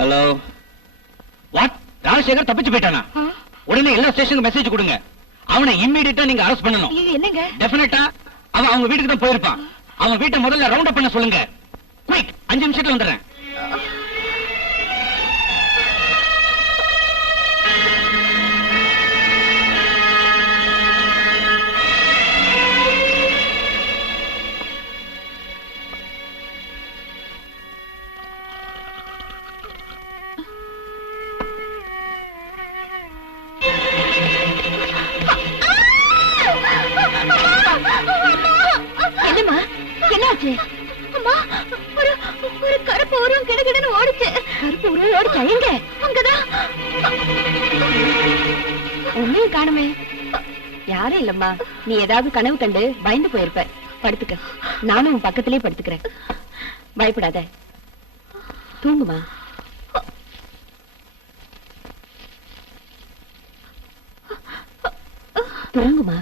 Hello, what? Rajasekar தப்பிச்சு போயிட்டானா? உடனே எல்லா ஸ்டேஷனுக்கு மெசேஜ் கொடுங்க. அவனை இம்மீடியட்டா நீங்க அரெஸ்ட் பண்ணணும். என்னங்க? டெஃபினட்டா அவன் அவங்க வீட்டுக்கு தான் போயிருப்பான். அவன் வீட்டை முதல்ல ரவுண்ட் அப் பண்ண சொல்லுங்க. குயிக், 5 நிமிஷத்துல வந்துடுறேன். என்னம்மா, என்னாச்சு? அம்மா, ஒரு கருப்பு உருவம் கிடக்கிடன்னு ஓடிச்சு. கருப்பு உருவம் ஓடிச்சா? எங்க? அங்கதான். ஒன்னையும் காணுமே. யாரும் இல்லம்மா, நீ ஏதாவது கனவு கண்டு பயந்து போயிருப்ப. படுத்துக்க, நானும் உன் பக்கத்திலே படுத்துக்கிறேன். பயப்படாத, தூங்குமா. தூங்குமா.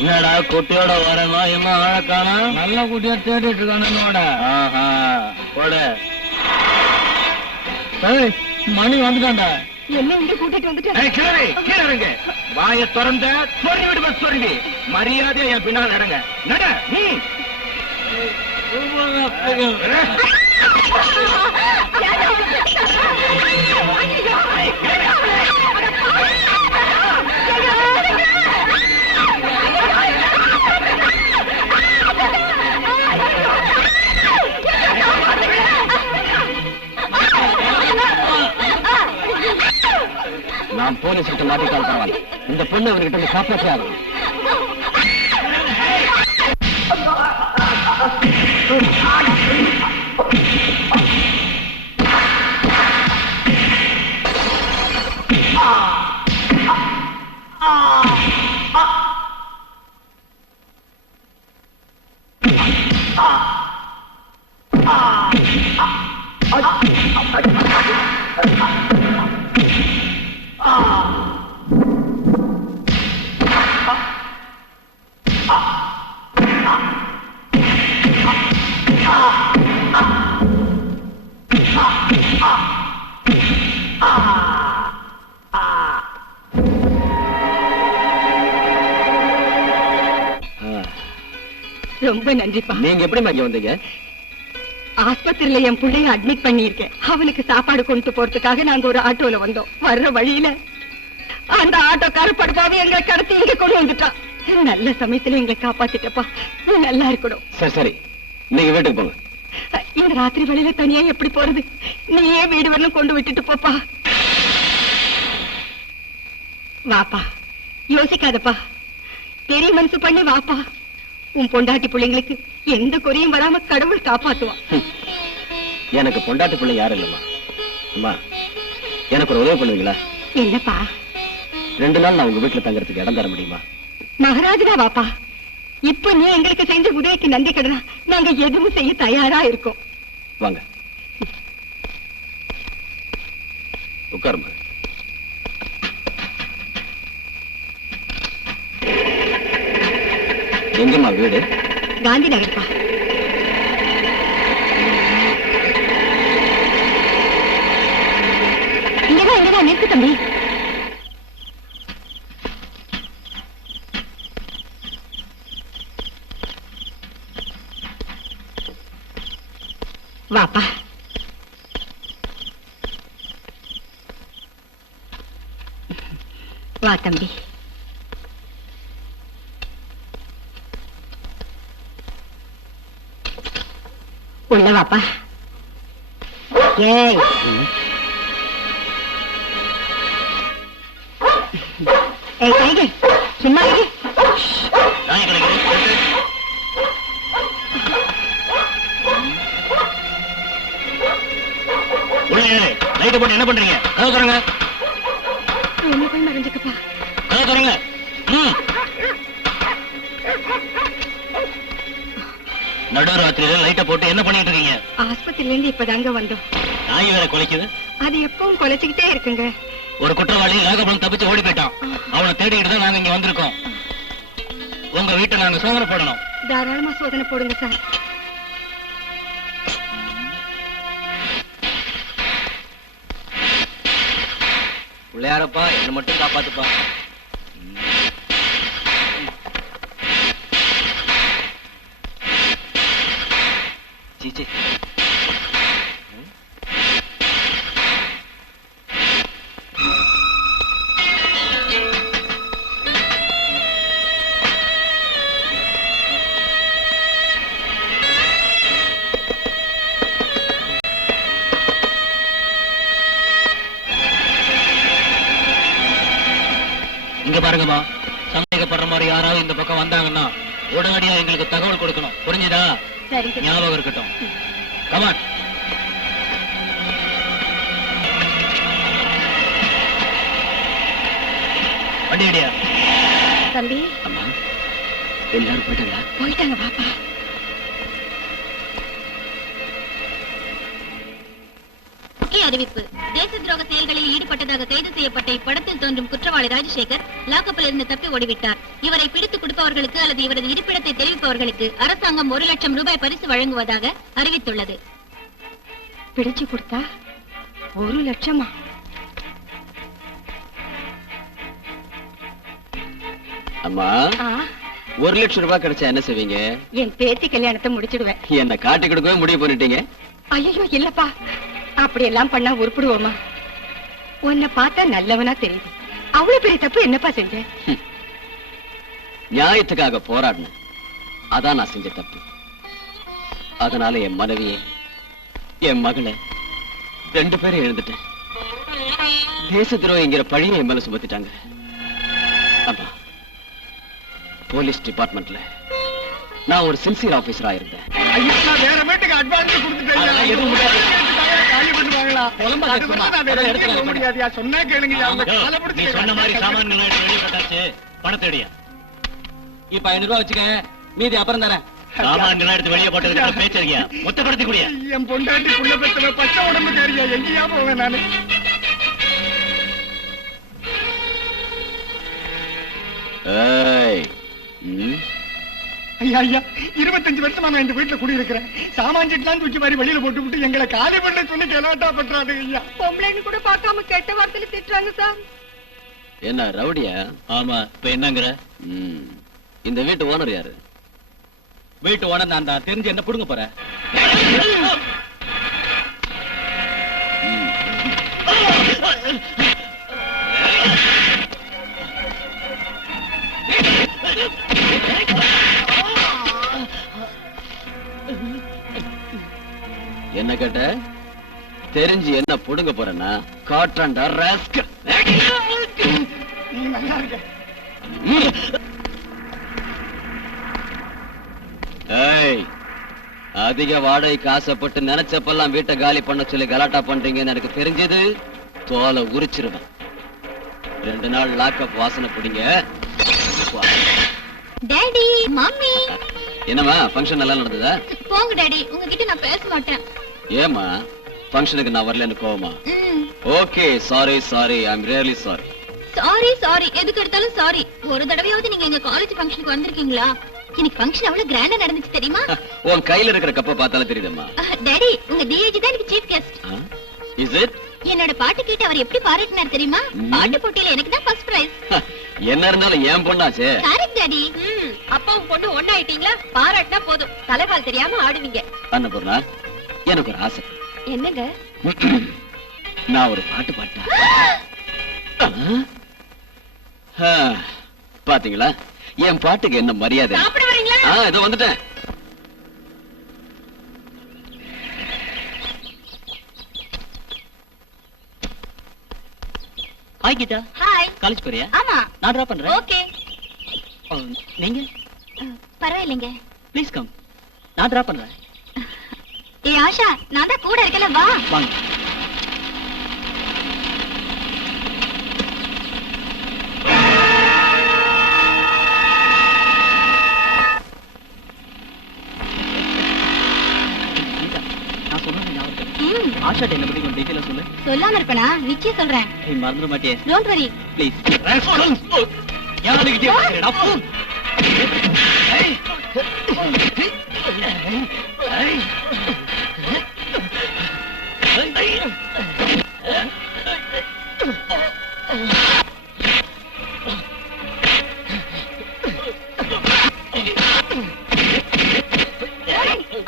என்னடா குட்டியோட வரமா எம்மா ஆழக்கானா? நல்ல குட்டியா தேடிட்டு இருக்கானோட. மணி வந்துட்டான்டா. என்ன இங்க கூட்டிட்டு வந்துட்டு வாய திறந்த சொறி விடுவ சொருவி. மரியாதையா என் பின்னால் நடங்க. நட. நான் போலீஸ் கிட்ட மாட்டிக்கால் பரவாயில்ல. இந்த பொண்ணு அவர்கிட்ட காப்பாற்றே ஆகும். ரொம்ப நன்றிப்பா. நீங்க எப்படி இங்க வந்தீங்க? ஆஸ்பத்திரியில என் பிள்ளைய அட்மிட் பண்ணியிருக்கேன். அவனுக்கு சாப்பாடு கொண்டு போறதுக்காக நாங்க ஒரு ஆட்டோல வந்தோம். வர்ற வழியில அந்த ஆட்டோக்கார படுப்பாவே எங்களை கடத்தி இங்க கொண்டு வந்துட்டான். நல்ல சமயத்துல எங்களை காப்பாத்திட்டப்பா. நீ நல்லா இருக்கணும். சரி சரி, நீங்க வீட்டுக்கு போங்க. இந்த ராத்திரி வேளையில தனியா எப்படி போறது? நீயே வீடு வரணும் கொண்டு விட்டுட்டு போப்பா. வாப்பா, யோசிக்காதப்பா, பெரிய மனசு பண்ணி வாப்பா. உன் பொண்டாட்டி பிள்ளைங்களுக்கு எந்த குறையும் வராம கடவுள் காப்பாத்துவான். எனக்கு பொண்டாட்டி பிள்ளை யாரும் இல்லம்மா. அம்மா, எனக்கு ஒரு உதவி பண்ணுவீங்களா? என்னப்பா? 2 நாள் நான் உங்க வீட்டுல தங்கறதுக்கு இடம் தர முடியுமா? மகாராஜா வாப்பா, இப்ப நீ எங்களுக்கு செஞ்ச உதவிக்கு நன்றி கடனா நாங்க எதுவும் செய்ய தயாரா இருக்கோம். வாங்க, உட்காருங்க. எங்கம்மா வீடு? காந்தி நகர்ப்பா. இங்கதான் நிறுத்து தம்பி. வாப்பா. வா தம்பி. உள்ள வாப்பா. ஏய், ஏய் டைகர், சும்மா இரு. லைட் போட்டு என்ன பண்றீங்க? கதவு திறங்க. என்ன போய் மறைஞ்சுக்கப்பா. கதவு திறங்க. நடுராத்திரியில லைட்ட போட்டு என்ன பண்ணிட்டு இருக்கீங்க? ஆஸ்பத்திரியில இருந்து இப்பதாங்க வந்தோம். நாய் வேற குலைக்குது. அது எப்பவும் குலைச்சுக்கிட்டே இருக்குங்க. ஒரு குற்றவாளி நாகபலம் தப்பிச்சு ஓடி போயிட்டான். அவனை தேடிக்கிட்டு தான் நாங்க இங்க வந்திருக்கோம். உங்க வீட்டை நாங்க சோதனை போடணும். தாராளமா சோதனை போடுங்க சார். பிள்ளையாரப்பா, என்ன மட்டும் காப்பாத்துப்பா. சீச்சி, இங்க பாருங்கம்மா, சந்தேகப்படுற மாதிரி யாராவது இந்த பக்கம் வந்தாங்கன்னா உடனடியா எங்களுக்கு தகவல் கொடுக்கணும். புரிஞ்சுதா? சரி. ஞாபகம் இருக்கட்டும். கமான். வண்டி அடியா. தம்பி. அம்மா, எல்லாரும் போயிட்டாங்களா? போயிட்டாங்க பாப்பா. அறிவிப்பு. தேச துரோக செயல்களில் ஈடுபட்டதாக கைது செய்யப்பட்ட இப்படத்தில் தோன்றும் குற்றவாளி ராஜசேகர் லாக்கப்பில் இருந்து தப்பி ஓடிவிட்டார். இவரை பிடித்துக் கொடுப்பவர்களுக்கு அல்லது இவரது இருப்பிடத்தை தெரிவிப்பவர்களுக்கு அரசாங்கம் 1 லட்சம் ரூபாய் பரிசு வழங்குவதாக அறிவித்துள்ளது. பிடிச்சு கொடுத்தா 1 லட்சமா? அம்மா, 1 லட்சம் ரூபாய் கிடைச்சா என்ன செய்வீங்க? என் பேத்தி கல்யாணத்தை முடிச்சிடுவேன். என்ன காட்டி கொடுக்கவே முடிவு பண்ணிட்டீங்க? ஐயோ இல்லப்பா, அப்படி எல்லாம் பண்ணா உருப்பிடுவோமா? உன்னை பார்த்தா நல்லவனா தெரியுது. அவ்வளவு பெரிய தப்பு என்னப்பா செஞ்ச? நியாயத்துக்காக போராடணும், அதான் நான் செஞ்ச தப்பு. அதனால என் மனைவியே என் மகளை 2 பேரும் எழுந்துட்டேன். தேச துரோகிங்கிற பழியை என் மேல சுமத்திட்டாங்க. அம்மா, போலீஸ் டிபார்ட்மெண்ட்ல நான் ஒரு சின்சியர் ஆபீசரா இருந்தேன். வேற வீட்டுக்கு அட்வான்ஸ் முடியாதியா? சொன்னா கேளுங்க. சொன்ன மாதிரி சாமான்கள் வெளிப்பட்டாச்சு. பணத்தடியா இப்ப 500 ரூபாய் வச்சுக்க, மீதி அப்புறம் தரேன். சாமான்கள் எடுத்து வெளியே போட்டதுக்கு பேச்சறியா? மொத்தப்படுத்தி கூடிய என் பொண்டாட்டி புள்ள பெத்தவ பச்சை உடம்பு காரியா, எங்கேயா போவேன் நானு? ஐயா ஐயா, 25 வருஷமா நான் இந்த வீட்டுல குடியிருக்கிறேன். சாமான்ஜிட்லாம் தூக்கி மாதிரி வெளியில போட்டு விட்டு எங்களை காலி பண்ண சொல்லி கலாட்டா பண்றாரு ஐயா. பொம்பளைன்னு கூட பார்க்காம கெட்ட வார்த்தையில திட்டுறாங்க சார். என்ன ரவுடியா? ஆமா. இப்ப என்னங்கிற? இந்த வீட்டு ஓனர் யாரு? வீட்டு ஓனர் நான் தான் தெரிஞ்சு என்ன புடுங்க போறேன். என்ன கேட்ட? தெரிஞ்சு என்ன புடுங்க போறேன்னா காட்டாண்டா ராஸ்கல். நீ நல்லா இருக்க. ஏய், அதிக வாடகைக்கு ஆசைப்பட்டு நினைச்சப்பெல்லாம் வீட்டை காலி பண்ண சொல்லி கலாட்டா பண்றீங்கன்னு எனக்கு தெரிஞ்சது தோலை உரிச்சிருவேன். 2 நாள் லாக்அப் வாசனை பிடிங்க. Daddy, mummy. என்னம்மா ஃபங்க்ஷன் நல்லா நடந்ததா? போங்க டாடி, உங்ககிட்ட நான் பேச மாட்டேன். ஏமா ஃபங்க்ஷனுக்கு நான் வரலன்னு கோவமா? Okay, sorry sorry, I am really sorry. Sorry sorry, எதுக்கு எடுத்தாலும் சாரி. ஒரு தடவையாவது நீங்க எங்க காலேஜ் ஃபங்க்ஷனுக்கு வந்திருக்கீங்களா? எனக்கு ஃபங்க்ஷன் அவ்வளவு கிராண்டா நடந்துச்சு தெரியுமா? உன் கையில இருக்கிற கப்ப பார்த்தாலே தெரியுதம்மா. டாடி, உங்க டிஏஜி தான் எனக்கு சீஃப் கெஸ்ட். Is it? என்னோட பாட்டு கேட்டு அவர் எப்படி பாராட்டினார் தெரியுமா? பாட்டு போட்டியில எனக்கு தான் ஃபர்ஸ்ட் பிரைஸ். என்ன இருந்தாலும் ஏன் பொண்ணாச்சே. Correct daddy. அப்பாவும் பொண்ணு ஒண்ணாயிட்டீங்களா? பாராட்டினா போதும், தலைகால் தெரியாம ஆடுவீங்க. அன்னபூர்ணா, எனக்கு ஒரு ஆசை. என்னங்க? நான் ஒரு பாட்டு பாட்டேன். பாத்தீங்களா என் பாட்டுக்கு என்ன மரியாதை? சாப்பிட வரீங்களா? இதோ வந்துட்டேன். ஹாய் கீதா. ஹாய். காலேஜ் போறியா? ஆமா. நான் டிராப் பண்றேன். ஓகே. நீங்க? பரவாயில்லைங்க. Please come. நான் டிராப் பண்றேன். ஏய் ஆஷா, நான் தான் கூட இருக்கல, வா. வாங்க. ஆஷா என்ன பத்தி கொஞ்சம் டீடைலா சொல்லு. சொல்லாம இருப்பனா? நிச்சயம் சொல்றேன். ஏய், மறந்துட மாட்டியே? Don't worry. ப்ளீஸ். யாருக்கிட்டே பேசுறடா? ஏய்.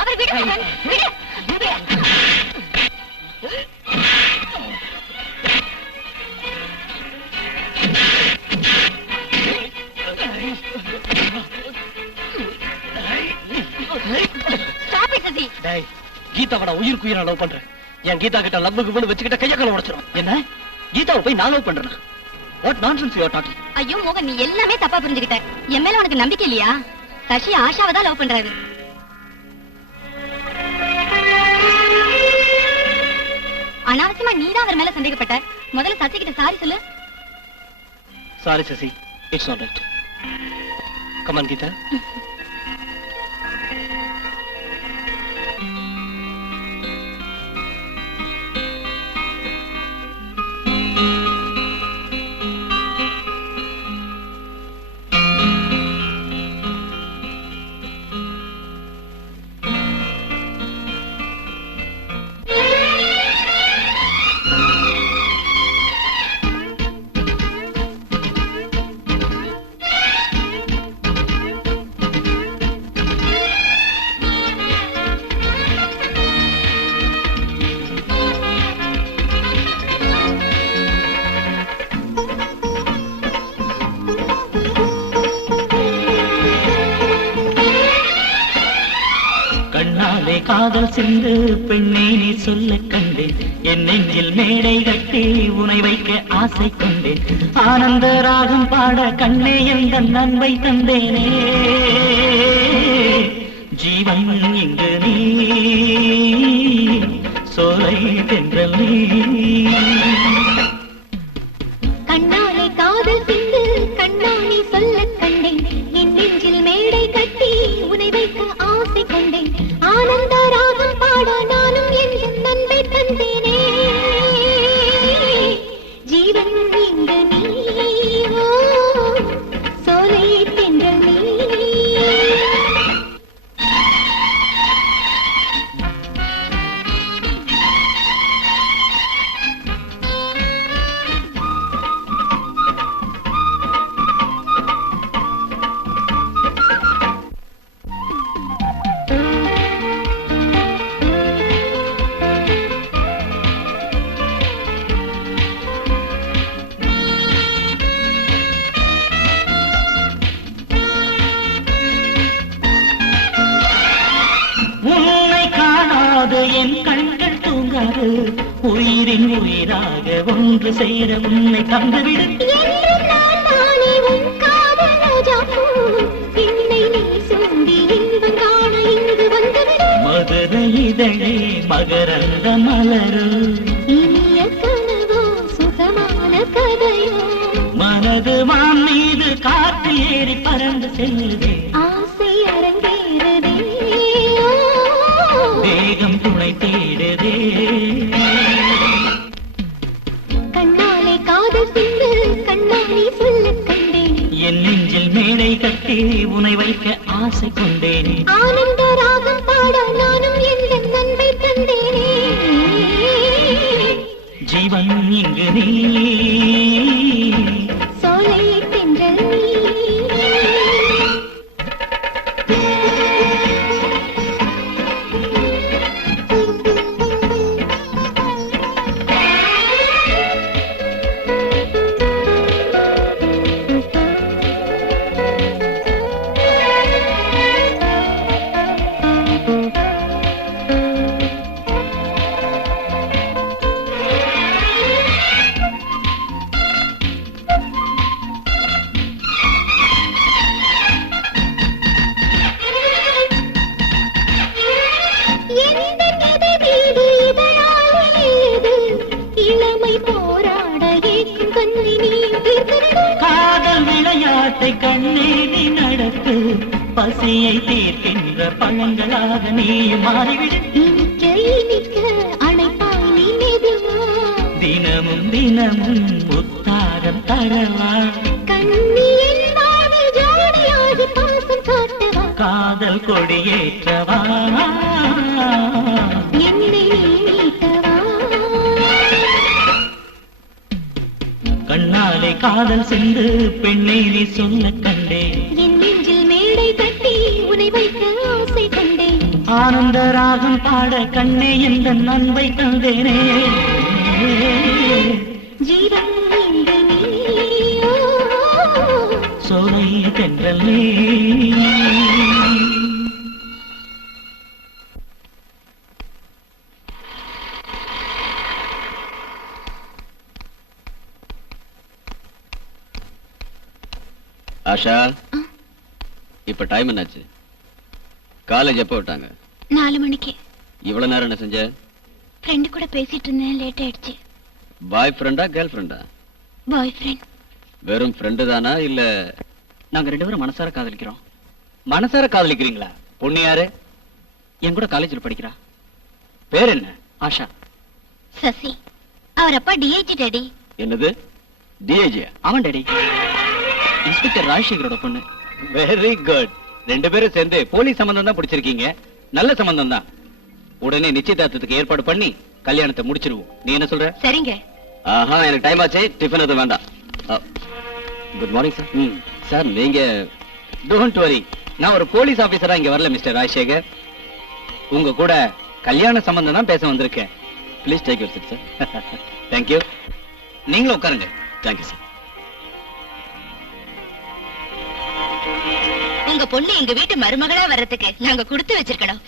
அவர் விடு, விடு. கீதாவோட உயிருக்கு உயிரை லவ் பண்றேன். என் கீதா கிட்ட லவ்வுக்கு வச்சுக்கிட்ட கையக்கால உடைச்சிரும். என்ன? கீதாவை போய் நான் லவ் பண்றேன்? What nonsense you are talking? ஐயோ மோகன், நீ எல்லாமே தப்பா புரிஞ்சுக்கிட்ட. என் மேல உனக்கு நம்பிக்கை இல்லையா? சசி ஆஷாவை தான் லவ் பண்றாரு. அனாவசியமா நீதான் அவர் மேல சந்தேகப்பட்ட. முதல்ல சசி கிட்ட சாரி சொல்லு. Sorry Sasi, it's not right. Come on Geetha. காதல் சிந்து பெண்ணே நீ சொல்ல கண்டேன். என் நெஞ்சில் மேடை கட்டி உனை வைக்க ஆசை கொண்டேன். ஆனந்த ராகம் பாட கண்ணே எந்த நன்மை தந்தேனே. ஜீவன் இங்கு நீ, சோலை தென்றல் நீ. கண்ணாலே காதல் சிந்து கண்ணானே சொல்ல கண்டேன். என் நெஞ்சில் மேடை கட்டி உனை வைக்க ஆசை கொண்டேன். ஆனந்த ராகம் பாட நானும் என் நன்மை தந்தேனே. ஜீவன் இங்கு நீ, சோலை தென்றல் நீ. மலரு உயிரின் உயிராக ஒன்று சேர உன்னை தந்துவிடு. என்றும் நான் தானே உன் காதல் ரோஜாப்பூ. என்னை நீ சூடி இன்பம் காண இங்கு வந்துவிடு. மதுரை இதழே மகரந்த மலரு இனிய கனவோ சுகமான கதையோ. மனது வான் மீது காற்று ஏறி பறந்து செல்லுதே. ஆசை அரங்கேறுதே. வேகம் துணை தேடுதே. கண்ணாலே காதல் சிந்து கண்ணாடி சொல்ல கண்டேன். என் நெஞ்சில் மேடை கட்டி உனை வைக்க ஆசை கொண்டேன். ஆனந்த ராகம் பாட நானும் எந்த நன்மை தந்தேனே. ஜீவன் இங்கு நீ சோலை தென்றல் நீ. காதல் விளையாட்டை கண்ணேறி நடத்து. பசியை தீர்க்கின்ற பழங்களாக நீ மாறிவிடு. இனிக்க இனிக்க அணைப்பாய் நீ மெதுவா. தினமும் தினமும் உத்தாரம் தரவா. கண்ணியின் வானில் ஜோடியாகி பாசம் காட்டவா. காதல் கொடியேற்றவா. என்னை நீ மீட்டவா. கண்ணாலே காதல் சென்று பெண்ணை நீ சொல்ல கண்டேன். என் நெஞ்சில் மேடை கட்டி உனை வைக்க ஆசை கொண்டேன். ஆனந்த ராகம் பாட கண்ணே என்ற நன்மை தந்தேனே. ஜீவன் இங்கு நீ. சோலை தென்றல் நீ. ஆஷா, இப்ப டைம் என்னாச்சு? காலேஜ் எப்போ விட்டாங்க? 4 மணிக்கு. இவ்வளவு நேரம் என்ன செஞ்ச? ஃப்ரெண்டு கூட பேசிட்டு இருந்தேன், லேட் ஆயிடுச்சு. பாய் ஃப்ரெண்டா கேர்ள் ஃப்ரெண்டா? பாய் ஃப்ரெண்ட். வெறும் ஃப்ரெண்டு தானா இல்ல? நாங்க 2 பேரும் மனசார காதலிக்கிறோம். மனசார காதலிக்கிறீங்களா? பொண்ணு யாரு? என் கூட காலேஜ்ல படிக்கிறா. பேர் என்ன? ஆஷா. சசி. அவர் அப்பா டிஐஜி டாடி. என்னது டிஏஜி? அவன் டாடி இன்ஸ்பெக்டர் ராஜசேகரோட பொண்ணு. Very good. 2 பேரும் சேர்ந்து போலீஸ் சம்பந்தம் தான் பிடிச்சிருக்கீங்க. நல்ல சம்பந்தம் தான். உடனே நிச்சயதார்த்தத்துக்கு ஏற்பாடு பண்ணி கல்யாணத்தை முடிச்சிருவோம். நீ என்ன சொல்ற? சரிங்க. ஆஹா, எனக்கு டைம் ஆச்சு. டிஃபன் எதுவும் வேண்டாம். Good morning sir. சார் நீங்க டோன்ட் வரி. நான் ஒரு போலீஸ் ஆபீசரா இங்க வரல மிஸ்டர் ராஜசேகர். உங்க கூட கல்யாண சம்பந்தம் தான் பேச வந்திருக்கேன். Please take your seat sir. Thank you. நீங்களும் உட்காருங்க. Thank you sir. உங்க பொண்ணு எங்க வீட்டு மருமகளா வர்றதுக்கு நாங்க கொடுத்து வச்சிருக்கணும்.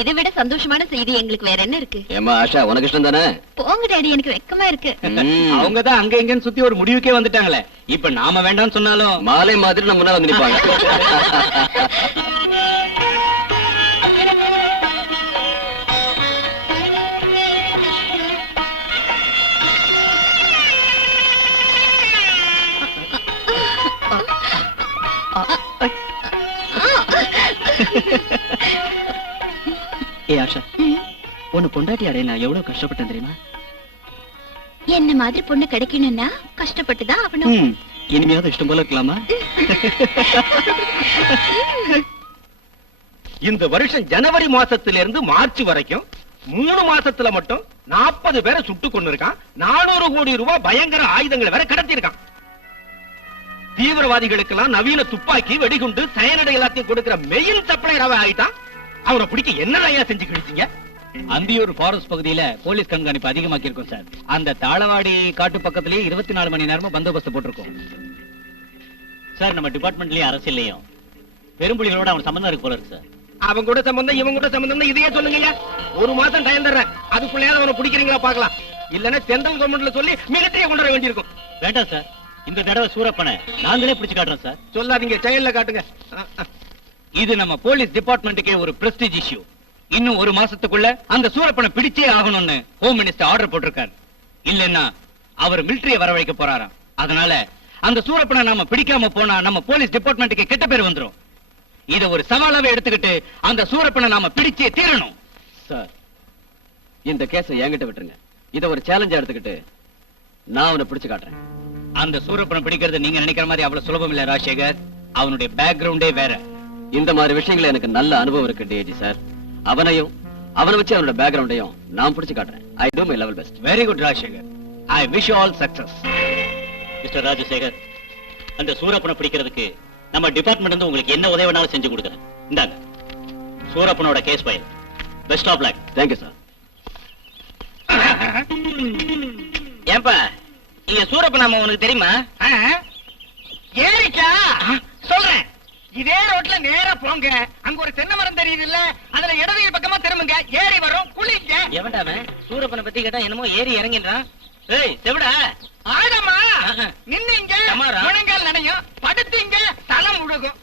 இதை விட சந்தோஷமான செய்தி எங்களுக்கு வேற என்ன இருக்கு? ஏமா ஆஷா, உனக்கு இஷ்டம் தானே? போங்க டாடி, எனக்கு வெக்கமா இருக்கு. அவங்க தான் அங்க எங்கன்னு சுத்தி ஒரு முடிவுக்கே வந்துட்டாங்களே. இப்ப நாம வேண்டாம்னு சொன்னாலும் மாலை மாதிரி நம்ம முன்னால வந்து நிப்பாங்க. ஏ ஆஷா, உன்னை பொண்டாட்டி அடைய நான் எவ்வளவு கஷ்டப்பட்டேன் தெரியுமா? என்ன மாதிரி பொண்ணு கிடைக்கணும்னா கஷ்டப்பட்டுதான் ஆகணும். இனிமையாவது இஷ்டம் போல இருக்கலாமா? இந்த வருஷம் ஜனவரி மாசத்திலிருந்து மார்ச் வரைக்கும் 3 மாசத்துல மட்டும் 40 பேரை சுட்டு கொண்டு இருக்கான். 400 கோடி ரூபாய் பயங்கர ஆயுதங்களை வேற கடத்தி இருக்கான். தீவிரவாதிகளுக்கெல்லாம் நவீன துப்பாக்கி, வெடிகுண்டு, சயனடை எல்லாத்தையும் கொடுக்கிற மெயின் சப்ளையராக ஆயிட்டான். அவனை பிடிக்க என்ன ஐயா செஞ்சு கிடைச்சீங்க? அந்தியூர் ஃபாரஸ்ட் பகுதியில போலீஸ் கண்காணிப்பு அதிகமாக்கி இருக்கோம் சார். அந்த தாளவாடி காட்டு பக்கத்திலேயே 24 மணி நேரமும் பந்தோபஸ்து போட்டிருக்கோம் சார். நம்ம டிபார்ட்மெண்ட்லயும் அரசியலையும் பெரும்புலிகளோட அவன் சம்பந்தம் இருக்கு போல இருக்கு சார். அவன் கூட சம்பந்தம் இவன் கூட சம்பந்தம் இதையே சொல்லுங்க. ஒரு மாசம் டைம் தர்றேன், அதுக்குள்ளேயாவது அவனை பிடிக்கிறீங்களா பாக்கலாம். இல்லன்னா சென்ட்ரல் கவர்மெண்ட்ல சொல்லி மிலிட்டரியை கொண்டு வர வேண்டியிருக்கும். வேண்டாம் சார், இந்த தடவை சூரப்பனை நாங்களே பிடிச்சு காட்டுறோம் சார். சொல்லாதீங்க, செயல்ல காட்டுங்க. இது நம்ம போலீஸ் டிபார்ட்மெண்ட்டுக்கே ஒரு பிரஸ்டீஜ் இஷ்யூ. இன்னும் ஒரு மாசத்துக்குள்ள அந்த சூரப்பனை பிடிச்சே ஆகணும்னு ஹோம் மினிஸ்டர் ஆர்டர் போட்டிருக்காரு. இல்லன்னா அவர் மிலிட்டரியை வரவழைக்க போறாராம். அதனால அந்த சூரப்பனை நாம பிடிக்காம போனா நம்ம போலீஸ் டிபார்ட்மெண்ட்டுக்கு கெட்ட பேர் வந்துரும். இத ஒரு சவாலாவே எடுத்துக்கிட்டு அந்த சூரப்பனை நாம பிடிச்சே தீரணும். சார், இந்த கேஸை என்கிட்ட விட்டுருங்க. இத ஒரு சேலஞ்சா எடுத்துக்கிட்டு நான் அவனை பிடிச்சு காட்டுறேன். அந்த சூரப்பனை பிடிக்கிறது நீங்க நினைக்கிற மாதிரி அவ்வளவு சுலபம் இல்ல ராஜசேகர். அவனுடைய பேக்ரவுண்டே வேற. இந்த மாதிரி விஷயங்களை எனக்கு நல்ல அனுபவம் இருக்கு டிஐஜி சார். அவனை வச்சு அவனோட பேக்ரவுண்டையும் நான் பிடிச்சு காட்டுறேன். I do my level best. Very good Rajasekar. I wish you all success. Mister Rajasekar, அந்த சூரப்பனை பிடிக்கிறதுக்கு நம்ம டிபார்ட்மெண்ட் வந்து உங்களுக்கு என்ன உதவி வேணாலும் செஞ்சு கொடுக்குறேன். இந்தாங்க சூரப்பனோட case file. Best of luck. Thank you sir. ஏன்பா இங்க சூரப்பனாம உனக்கு தெரியுமா? ஏரிக்கா சொல்றேன். இதே ரோட்ல நேரா போங்க, அங்க ஒரு தென்னை மரம் தெரியுது இல்ல, அதுல இடது பக்கமா திரும்புங்க, ஏரி வரும், குளிங்க. எவன்டாம சூரப்பனை பத்தி கேட்டா என்னமோ ஏரி இறங்கின்றான். ஏய் செவிடா, ஆடமா நின்னீங்க முழங்கால் நனையும், படுத்தீங்க தலை முழுகும்.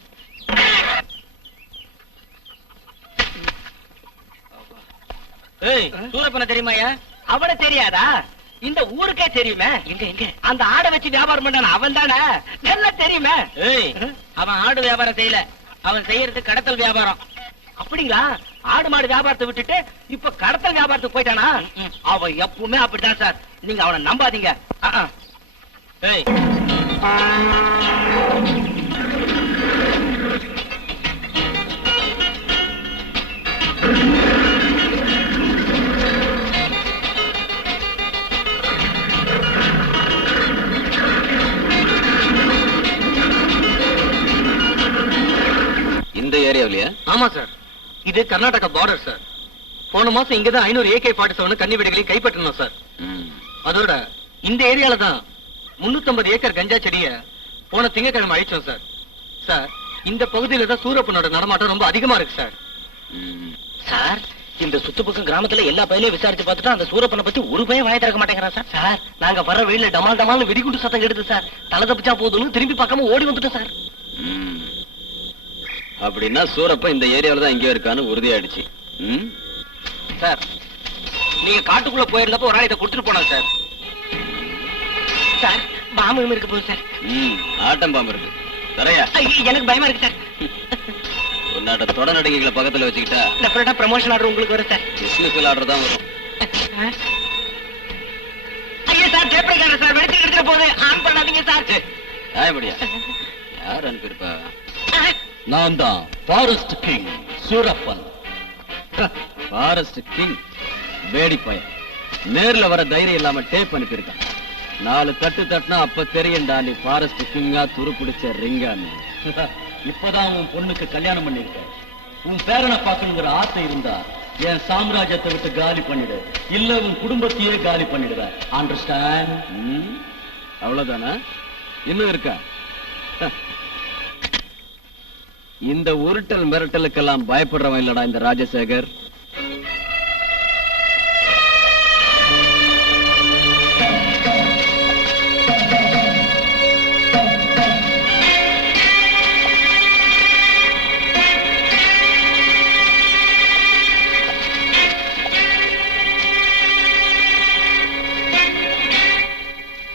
ஏய் சூரப்பனை தெரியுமாயா? அவனை தெரியாதா? இந்த ஊருக்கே தெரியுமே. எங்க எங்க அந்த ஆடை வச்சு வியாபாரம் பண்ணான அவன் தானே, நல்லா தெரியுமே. ஏய் அவன் ஆடு வியாபாரம் செய்யல, அவன் செய்யறது கடத்தல் வியாபாரம். அப்படிங்களா? ஆடு மாடு வியாபாரத்தை விட்டுட்டு இப்ப கடத்தல் வியாபாரத்துக்கு போயிட்டானா? அவன் எப்பவுமே அப்படித்தான் சார், நீங்க அவனை நம்பாதீங்க. ஏய் இந்த ஏரியாவிலயா? ஆமா சார், இது கர்நாடகா பார்டர் சார். போன மாசம் இங்கதான் 500 AK-47 கன்னி வெடிகளையும் கைப்பற்றணும் சார். அதோட இந்த ஏரியால தான் 350 ஏக்கர் கஞ்சா செடிய போன திங்கட்கிழமை அழிச்சோம் சார். சார் இந்த பகுதியில தான் சூரப்பனோட நடமாட்டம் ரொம்ப அதிகமா இருக்கு சார். சார் இந்த சுத்துப்பக்கம் கிராமத்துல எல்லா பையனையும் விசாரிச்சு பார்த்துட்டா அந்த சூரப்பனை பத்தி ஒரு பையன் வாய திறக்க மாட்டேங்கிறான் சார். சார் நாங்க வர்ற வெளியில டமால் டமால்னு வெடிகுண்டு சத்தம் கெடுது சார். தலை தப்பிச்சா போதும்னு திரும்பி பார்க்காம ஓடி வந்துட்டோம் சார். அப்படின்னா சூரப்ப இந்த ஏரியாவில தான் எங்கேயோ இருக்கான்னு உறுதியாயிடுச்சு. சார் நீங்க காட்டுக்குள்ள போயிருந்தப்ப ஒரு ஆள் இதை கொடுத்துட்டு போனாங்க சார். சார் பாம்பு இருக்கு போகுது சார். ஆட்டம் பாம்பு இருக்கு தரையா? எனக்கு பயமா இருக்கு சார். உன்னாட்ட தொட நடிகைகளை பக்கத்துல வச்சுக்கிட்டா டெஃபினட்டா ப்ரமோஷன் ஆர்டர் உங்களுக்கு வரும் சார். பிசினஸ் ஆர்டர் தான் வரும். ஐயா சார் டேப்ரிகார சார் வெடிச்சு எடுத்துட்டு போகுது, ஆன் பண்ணாதீங்க சார். ஆயபடியா? யார் அனுப்பியிருப்பா? நான் தான் forest king Surappan. Forest king வேடி பையன். நேர்ல வர தைரியம் இல்லாம டேப் அனுப்பியிருக்கான். 4 தட்டு தட்டினா அப்ப தெரியும்டா நீ ஃபாரஸ்ட் கிங்கா துரு பிடிச்ச ரிங்கான்னு. இப்பதான் உன் பொண்ணுக்கு கல்யாணம் பண்ணிருக்க. உன் பேரனை பார்க்கணுங்கிற ஆசை இருந்தா என் சாம்ராஜ்யத்தை விட்டு காலி பண்ணிடு, இல்ல உன் குடும்பத்தையே காலி பண்ணிடுவேன். அண்டர்ஸ்டாண்ட்? அவ்வளவுதானா? இன்னும் இருக்கா? இந்த உருட்டல் மிரட்டலுக்கெல்லாம் பயப்படுறவன் இல்லடா இந்த ராஜசேகர்.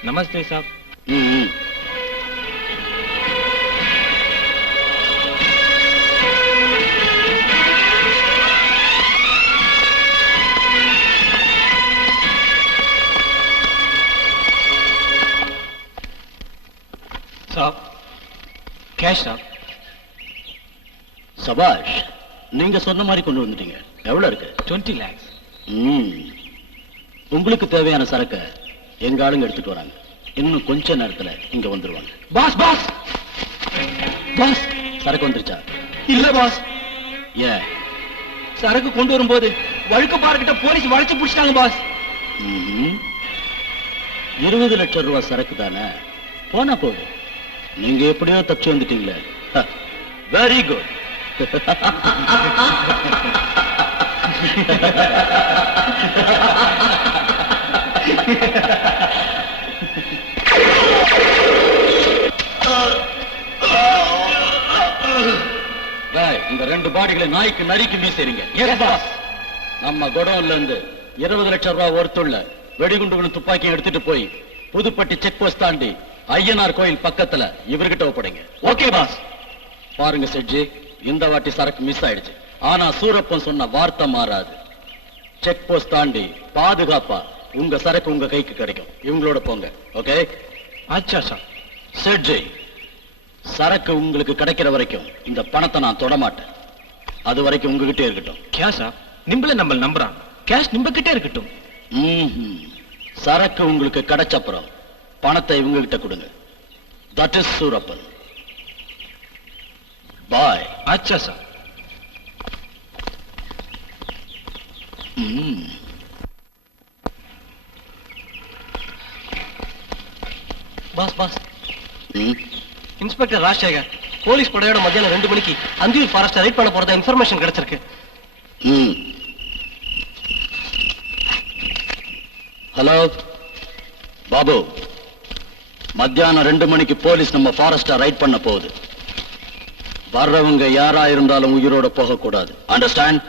நமஸ்தே சாப். சாப் கேஷ் சாப். சபாஷ், நீங்க சொன்ன மாதிரி கொண்டு வந்துட்டீங்க. எவ்வளவு இருக்கு? 20 lakhs. உங்களுக்கு தேவையான சரக்கு எங்க ஆளுங்க எடுத்துட்டு வராங்க. இன்னும் கொஞ்ச நேரத்துல இங்க வந்துருவாங்க. பாஸ் பாஸ் பாஸ், சரக்கு வந்துருச்சா? இல்ல பாஸ். ஏன்? சரக்கு கொண்டு வரும்போது வழுக்க பார்க்கிட்ட போலீஸ் வளைச்சு பிடிச்சிட்டாங்க பாஸ். 20 லட்சம் ரூபாய் சரக்கு தானே, போனா போகுது. நீங்க எப்படியோ தப்பிச்சு வந்துட்டீங்களே. Very good. இந்த 2 பாடிகளை நாய்க்கு நரிக்கு மீசறீங்க. நம்ம குடோன்ல இருந்து 20 லட்சம் ரூபாய் ஒருத்துள்ள வெடிகுண்டுகளும் துப்பாக்கியும் எடுத்துட்டு போய் புதுப்பட்டி செக் போஸ்ட் தாண்டி ஐயனார் கோயில் பக்கத்துல இவர்கிட்ட ஒப்படைங்க. Okay pass. பாருங்க செட்ஜி, இந்த வாட்டி சரக்கு மிஸ் ஆயிடுச்சு. ஆனா சூரப்பன் சொன்ன வார்த்தை மாறாது. செக் போஸ்ட் தாண்டி பாதுகாப்பா உங்க சரக்கு உங்க கைக்கு கிடைக்கும். இவங்களோட போங்க. ஓகே? அச்சா சார். செட்ஜி, சரக்கு உங்களுக்கு கிடைக்கிற வரைக்கும் இந்த பணத்தை நான் தொட மாட்டேன். அது வரைக்கும் உங்ககிட்டே இருக்கட்டும். கே சார், நிம்பள நம்ம நம்புறான். கேஷ் நிம்ப கிட்டே இருக்கட்டும். சரக்கு உங்களுக்கு கிடைச்சப்புறம் பணத்தை இவங்க கிட்ட கொடுங்க. That is Soorappan. பாய். அச்சா sir. Boss boss, inspector Rajasekar police படையோட மத்தியானம் 2 மணிக்கு அந்தியூர் ஃபாரஸ்ட் ரைட் பண்ண போறதா இன்ஃபர்மேஷன் கிடைச்சிருக்கு. ஹலோ பாபு, மத்தியானம் 2 மணிக்கு போலீஸ் நம்ம ஃபாரஸ்ட ரைட் பண்ண போகுது. வர்றவங்க யாரா இருந்தாலும் உயிரோட போக கூடாது. அண்டர்ஸ்டாண்ட்?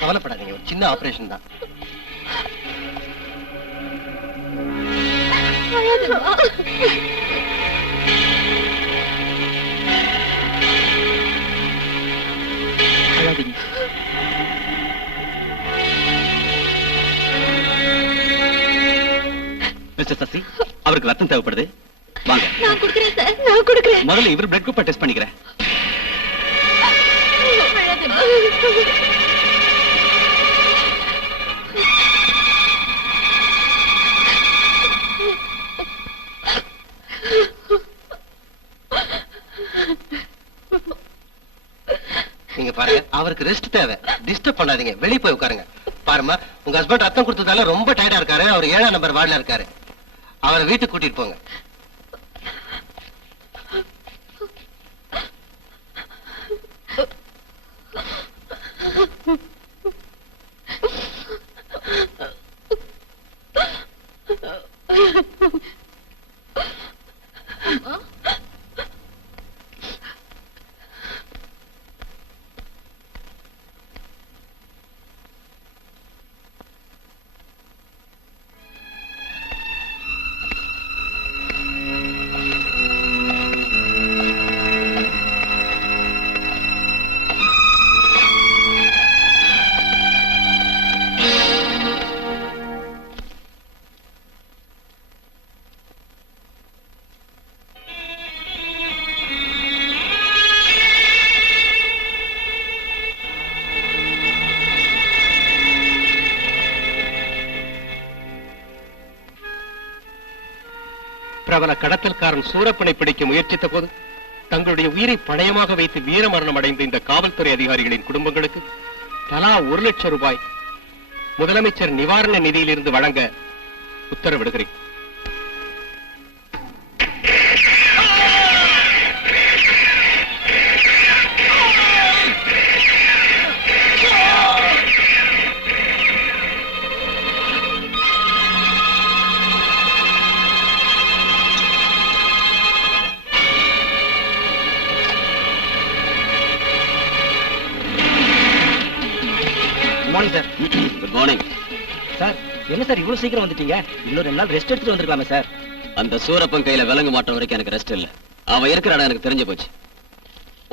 கவலைப்படாதீங்க, ஒரு சின்ன ஆபரேஷன் தான். மிஸ்டர் சசி, அவருக்கு ரத்தம் தேவைப்படுது. வாங்க. நான் கொடுக்கிறேன் சார், நான் கொடுக்கிறேன். முதல்ல இவர் பிளட் குரூப்பை டெஸ்ட் பண்ணிக்கிறேன். நீங்க பாருங்க, அவருக்கு ரெஸ்ட் தேவை. டிஸ்டர்ப் பண்ணாதீங்க, வெளியே போய் உட்காருங்க. பாருமா, உங்க ஹஸ்பண்ட் ரத்தம் கொடுத்ததால ரொம்ப டயர்டா இருக்காரு. அவர் 7ஆம் நம்பர் வார்டுல இருக்காரு. அவரை வீட்டுக்கு கூட்டிட்டு போங்க. பிரபல கடத்தல்காரன் சூரப்பனை பிடிக்க முயற்சித்த போது தங்களுடைய உயிரை பணயமாக வைத்து வீரமரணம் அடைந்த இந்த காவல்துறை அதிகாரிகளின் குடும்பங்களுக்கு தலா 1 லட்சம் ரூபாய் முதலமைச்சர் நிவாரண நிதியிலிருந்து வழங்க உத்தரவிடுகிறேன். Morning sir. Good morning sir என்ன சார் இவ்வளவு சீக்கிரம் வந்துட்டீங்க? இன்னும் 2 நாள் ரெஸ்ட் எடுத்துட்டு வந்திருக்கலாமே சார். அந்த சூரப்பன் கையில விலங்கு மாற்றம் வரைக்கும் எனக்கு ரெஸ்ட் இல்ல. அவன் இருக்கிற இடம் எனக்கு தெரிஞ்சு போச்சு.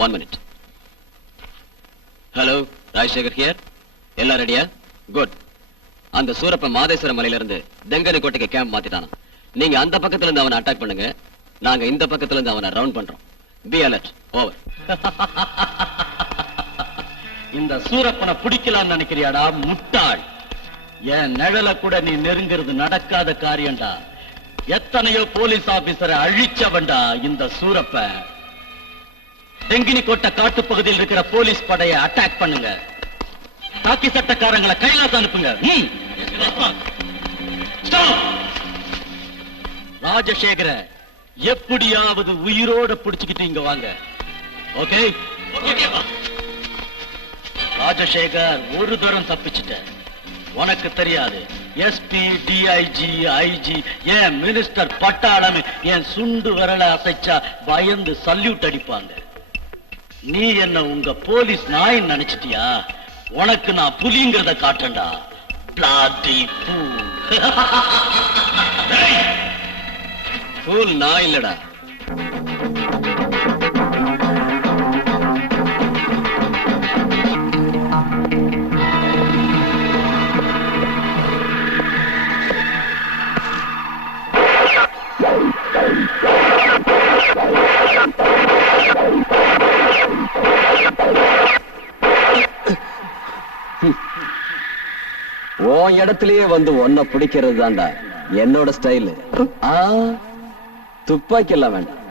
1 மினிட். Hello, Rajasekar here. எல்லாம் ரெடியா? குட். அந்த சூரப்பன் மாதேஸ்வர மலையில இருந்து தெங்கனி கோட்டைக்கு கேம்ப் மாத்திட்டானா. நீங்க அந்த பக்கத்துல இருந்து அவனை அட்டாக் பண்ணுங்க, நாங்க இந்த பக்கத்துல இருந்து அவனை ரவுண்ட் பண்றோம். Be alert. ஓவர். இந்த சூரப்பனை பிடிக்கலாம்னு நினைக்கிறியாடா முட்டாள்? என் நிழல கூட நீ நெருங்கிறது நடக்காத காரியம்டா. எத்தனையோ போலீஸ் ஆபீசரை அழிச்சவன்டா இந்த சூரப்ப. தெங்கினி கோட்டை காட்டு பகுதியில் இருக்கிற போலீஸ் படையை அட்டாக் பண்ணுங்க. காக்கி சட்டக்காரங்களை கைலாசம் அனுப்புங்க. ராஜசேகர எப்படியாவது உயிரோட பிடிச்சுக்கிட்டு இங்க வாங்க. ஓகே? ராஜசேகர் ஒரு தரம் தப்பிச்சிட்ட. உனக்கு தெரியாது, எஸ்பி, டிஐஜி, ஐஜி, ஏன் மினிஸ்டர் பட்டாளம் என் சுண்டு விரலை அசைச்சா பயந்து சல்யூட் அடிப்பாங்க. நீ என்ன உங்க போலீஸ் நாய் நினைச்சிட்டியா? உனக்கு நான் புலிங்கிறத காட்டண்டா. பிளாட்டி ஃபூல் நான் இல்லடா. உன் இடத்திலேயே வந்து ஒன்ன பிடிக்கிறது தான்டா என்னோட ஸ்டைல். துப்பாக்கி எல்லாம் வேண்டாம்.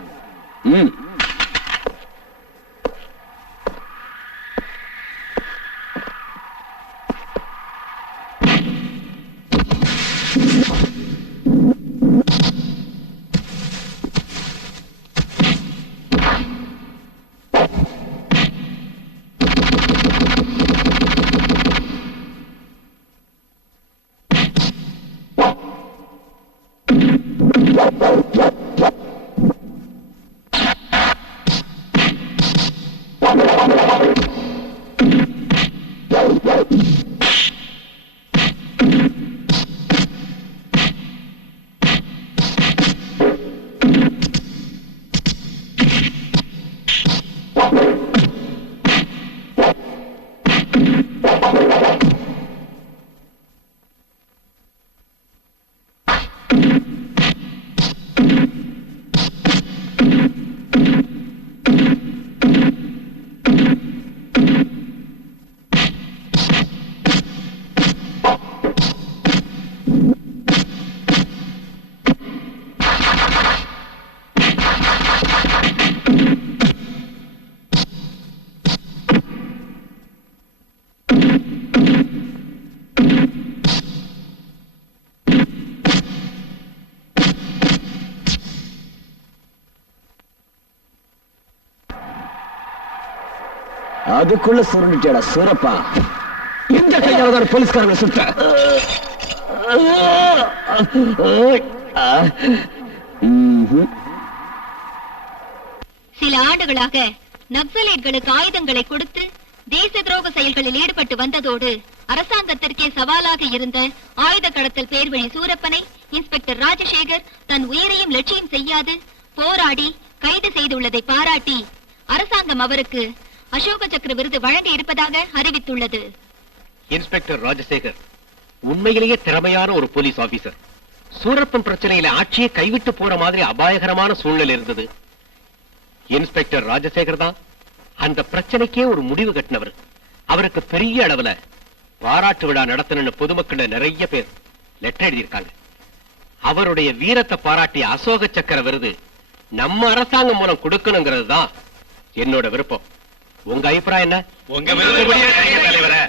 அதுக்குள்ள சுருண்டுட்டியாடா சூரப்பா. எந்த கையாலதான் போலீஸ்காரங்க சுட்ட? சில ஆண்டுகளாக நக்சலைட்களுக்கு ஆயுதங்களை கொடுத்து தேச துரோக செயல்களில் ஈடுபட்டு வந்ததோடு அரசாங்கத்திற்கே சவாலாக இருந்த ஆயுத கடத்தல் பேர்வழி சூரப்பனை இன்ஸ்பெக்டர் ராஜசேகர் தன் உயிரையும் லட்சியம் செய்யாது போராடி கைது செய்துள்ளதை பாராட்டி அரசாங்கம் அவருக்கு அசோக சக்கர விருது வழங்க இருப்பதாக அறிவித்துள்ளது. இன்ஸ்பெக்டர் ராஜசேகர் உண்மையிலேயே திறமையான ஒரு போலீஸ் ஆபீசர். சூரப்பன் பிரச்சனையில ஆட்சியை கைவிட்டு போற மாதிரி அபாயகரமான சூழ்நிலை இருந்தது. இன்ஸ்பெக்டர் ராஜசேகர் தான் அந்த பிரச்சனைக்கே ஒரு முடிவு கட்டினவர். அவருக்கு பெரிய அளவுல பாராட்டு விழா நடத்தணும்னு பொதுமக்கள் நிறைய பேர் லெட்டர் எழுதியிருக்காங்க. அவருடைய வீரத்தை பாராட்டிய அசோக சக்கர விருது நம்ம அரசாங்கம் மூலம் கொடுக்கணுங்கிறது தான் என்னோட விருப்பம். உங்க அபிப்பிராயம் என்ன? உங்க விருப்பப்படியே செய்யுங்க தலைவரே.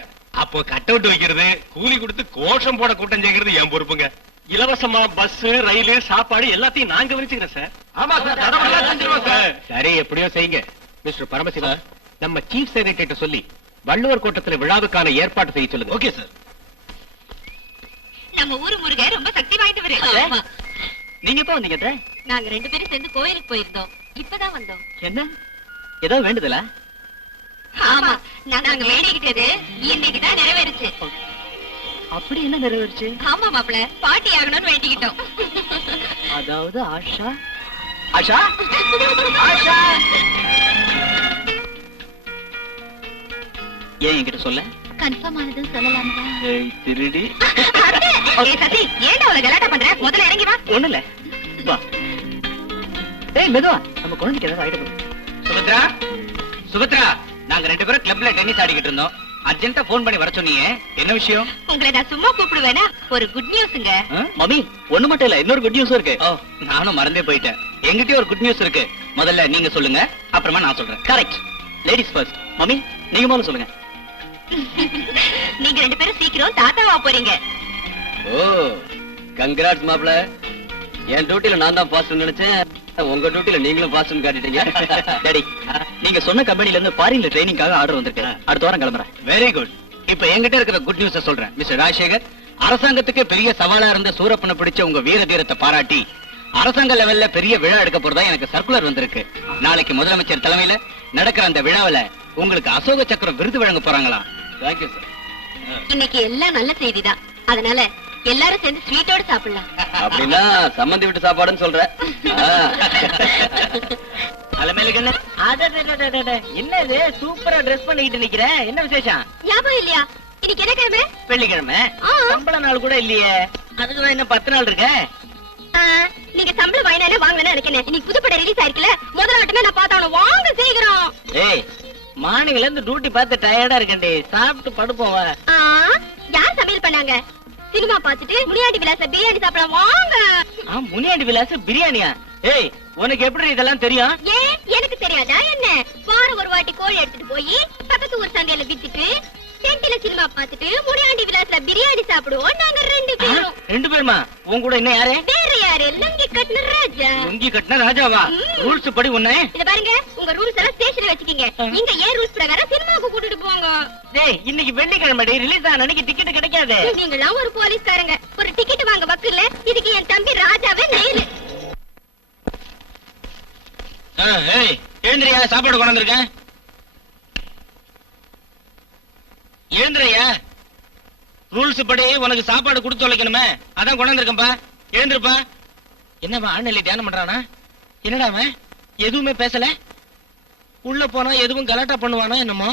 அப்போ கட் அவுட் வைக்கிறது, கூலி கொடுத்து கோஷம் போட கூட்டம் செய்கிறது என் பொறுப்புங்க. இலவசமா பஸ், ரயில், சாப்பாடு எல்லாத்தையும் நாங்க விரிச்சுக்கிறேன் சார். ஆமா சார், தடவெல்லாம் செஞ்சிருவோம் சார். சரி, எப்படியோ செய்யுங்க. மிஸ்டர் பரமசிவா, நம்ம சீஃப் செக்ரட்டரி சொல்லி வள்ளுவர் கோட்டத்துல விழாவுக்கான ஏற்பாடு செய்ய சொல்லுங்க. Okay sir. நம்ம ஊரு முருகன் ரொம்ப சக்தி வாய்ந்தவரு. நீங்க எப்ப வந்தீங்க? நாங்க 2 பேரும் சேர்ந்து கோயிலுக்கு போயிருந்தோம். இப்பதான் வந்தோம். என்ன ஏதோ வேண்டுதலா? ஆமா, நாங்க வேண்டிக்கிட்டது இன்னைக்கு தான் நிறைவேறுச்சு. அப்படி என்ன நிறைவேறுச்சு? ஆமா மாப்பிள, பாட்டி ஆகணும்னு வேண்டிக்கிட்டோம். அதாவது ஆஷா ஆஷா ஆஷா ஏன் என்கிட்ட சொல்ல? கன்ஃபார்ம் ஆனதுன்னு சொல்லலாமா? திருடி சசி, ஏன்டா அவளை கலாட்டா பண்ற? முதல்ல இறங்கி வா. ஒண்ணு இல்ல, வா. ஏய் மெதுவா, நம்ம குழந்தைக்கு ஏதாவது ஆயிட போகுது. சுபத்ரா, சுபத்ரா, நாங்க 2 பேரும் கிளப்ல டென்னிஸ் ஆடிக்கிட்டு இருந்தோம். அர்ஜென்ட்டா போன் பண்ணி வர சொன்னீங்க, என்ன விஷயம்? உங்களை நான் சும்மா கூப்பிடுவேனா? ஒரு குட் நியூஸ்ங்க. மம்மி, ஒண்ணு மட்டும் இல்ல, இன்னொரு குட் நியூஸும் இருக்கு. ஓ, நானும் மறந்தே போயிட்டேன். என்கிட்டயும் ஒரு குட் நியூஸ் இருக்கு. முதல்ல நீங்க சொல்லுங்க, அப்புறமா நான் சொல்றேன். Correct, ladies first. மம்மி, நீங்க முதல்ல சொல்லுங்க. நீங்க 2 பேரும் சீக்கிரம் தாத்தாவா போறீங்க. ஓ, கங்க்ராட்ஸ் மாப்ள. என் டியூட்டில நான் தான் பாஸ்ட் நினைச்சேன், உங்க டியூட்டில நீங்களும் பாஸ்ட் காட்டிட்டீங்க. டாடி, நீங்க சொன்ன கம்பெனில இருந்து ஃபாரின்ல ட்ரைனிங்காக ஆர்டர் வந்திருக்கு. அடுத்த வாரம் கிளம்புறேன். Very good. இப்ப என்கிட்ட இருக்கிற குட் நியூஸ சொல்றேன். மிஸ்டர் ராஜசேகர், அரசாங்கத்துக்கு பெரிய சவாலா இருந்த சூரப்பனை பிடிச்ச உங்க வீர தீரத்தை பாராட்டி அரசாங்க லெவல்ல பெரிய விழா எடுக்க போறதா எனக்கு சர்க்குலர் வந்திருக்கு. நாளைக்கு முதலமைச்சர் தலைமையில நடக்கிற அந்த விழாவில உங்களுக்கு அசோக சக்கரம் விருது வழங்க போறாங்களா? Thank you sir. இன்னைக்கு எல்லாம் நல்ல செய்திதான். அதனால எல்லாரும் சேர்ந்து ஸ்வீட்டோட சாப்பிடலாம். அப்படின்னா சம்மந்தி விட்டு சாப்பாடுன்னு சொல்ற. அலமேலுக்கு என்ன? என்ன இது சூப்பரா ட்ரெஸ் பண்ணிக்கிட்டு நிக்கிற? என்ன விசேஷம்? ஞாபகம் இல்லையா? இன்னைக்கு என்ன கிழமை? வெள்ளிக்கிழமை. சம்பள நாள் கூட இல்லையே. அதுக்குதான் இன்னும் 10 நாள் இருக்க. நீங்க சம்பளம் வாங்கினா வாங்கலன்னு நினைக்கிறேன். இன்னைக்கு புதுப்படம் ரிலீஸ் ஆயிருக்குல, முதல் ஆட்டமே நான் பார்த்தானோ. வாங்க சீக்கிரம். ஏய், மார்னிங்ல இருந்து டியூட்டி பார்த்து டயர்டா இருக்கேன்டி. சாப்பிட்டு படுப்போம் வா. யார் சமையல் பண்ணாங்க? சினிமா பார்த்துட்டு முனியாண்டி விலாச பிரியாணி சாப்பிடலாம் வாங்க. முனியாண்டி விலாச பிரியாணியா? ஏய், உனக்கு எப்படி இதெல்லாம் தெரியும்? ஏன் எனக்கு தெரியாதா என்ன? வாரம் ஒரு வாட்டி கோழி எடுத்துட்டு போய் பக்கத்து ஊர் சந்தையில வித்துட்டு டென்ட்ல சினிமா பார்த்துட்டு முனியாண்டி விலாச பிரியாணி சாப்பிடுவோம் நாங்க 2 பேரும். 2 பேருமா? உன் கூட என்ன யாரு? வேற யாரு? லுங்கி கட்டின ராஜா. லுங்கி கட்டின ராஜாவா? ரூல்ஸ் படி உன்னை. இத பாருங்க, உங்க ரூல்ஸ் எல்லாம் ஸ்டேஷன்ல வச்சுக்கீங்க. இங்க ஏன் ரூல்ஸ் பிரகாரம் சினிமாவுக்கு கூட்டிட்டு போங்க. டேய், இன்னைக்கு வெள்ளிக்கிழமை ரிலீஸ் ஆன அன்னைக்கு டிக்கெட் கிடைக்காது. நீங்களாம் ஒரு போலீஸ்காரங்க, ஒரு டிக்கெட் வாங்க வக்கில்ல. இதுக்கு என் தம்பி ராஜாவே நெயில். ஏய், எழுந்திரியா, சாப்பாடு கொண்டு வந்திருக்கேன். எழுந்திரையா. ரூல்ஸ் படி உனக்கு சாப்பாடு கொடுத்து தொலைக்கணுமே, அதான் கொண்டு வந்திருக்கேன்பா. எழுந்திருப்பா. என்னவா ஆண்நிலை தியானம் பண்றானா? என்னடா அவன் எதுவுமே பேசல? உள்ள போனா எதுவும் கலாட்டா பண்ணுவானோ என்னமோ.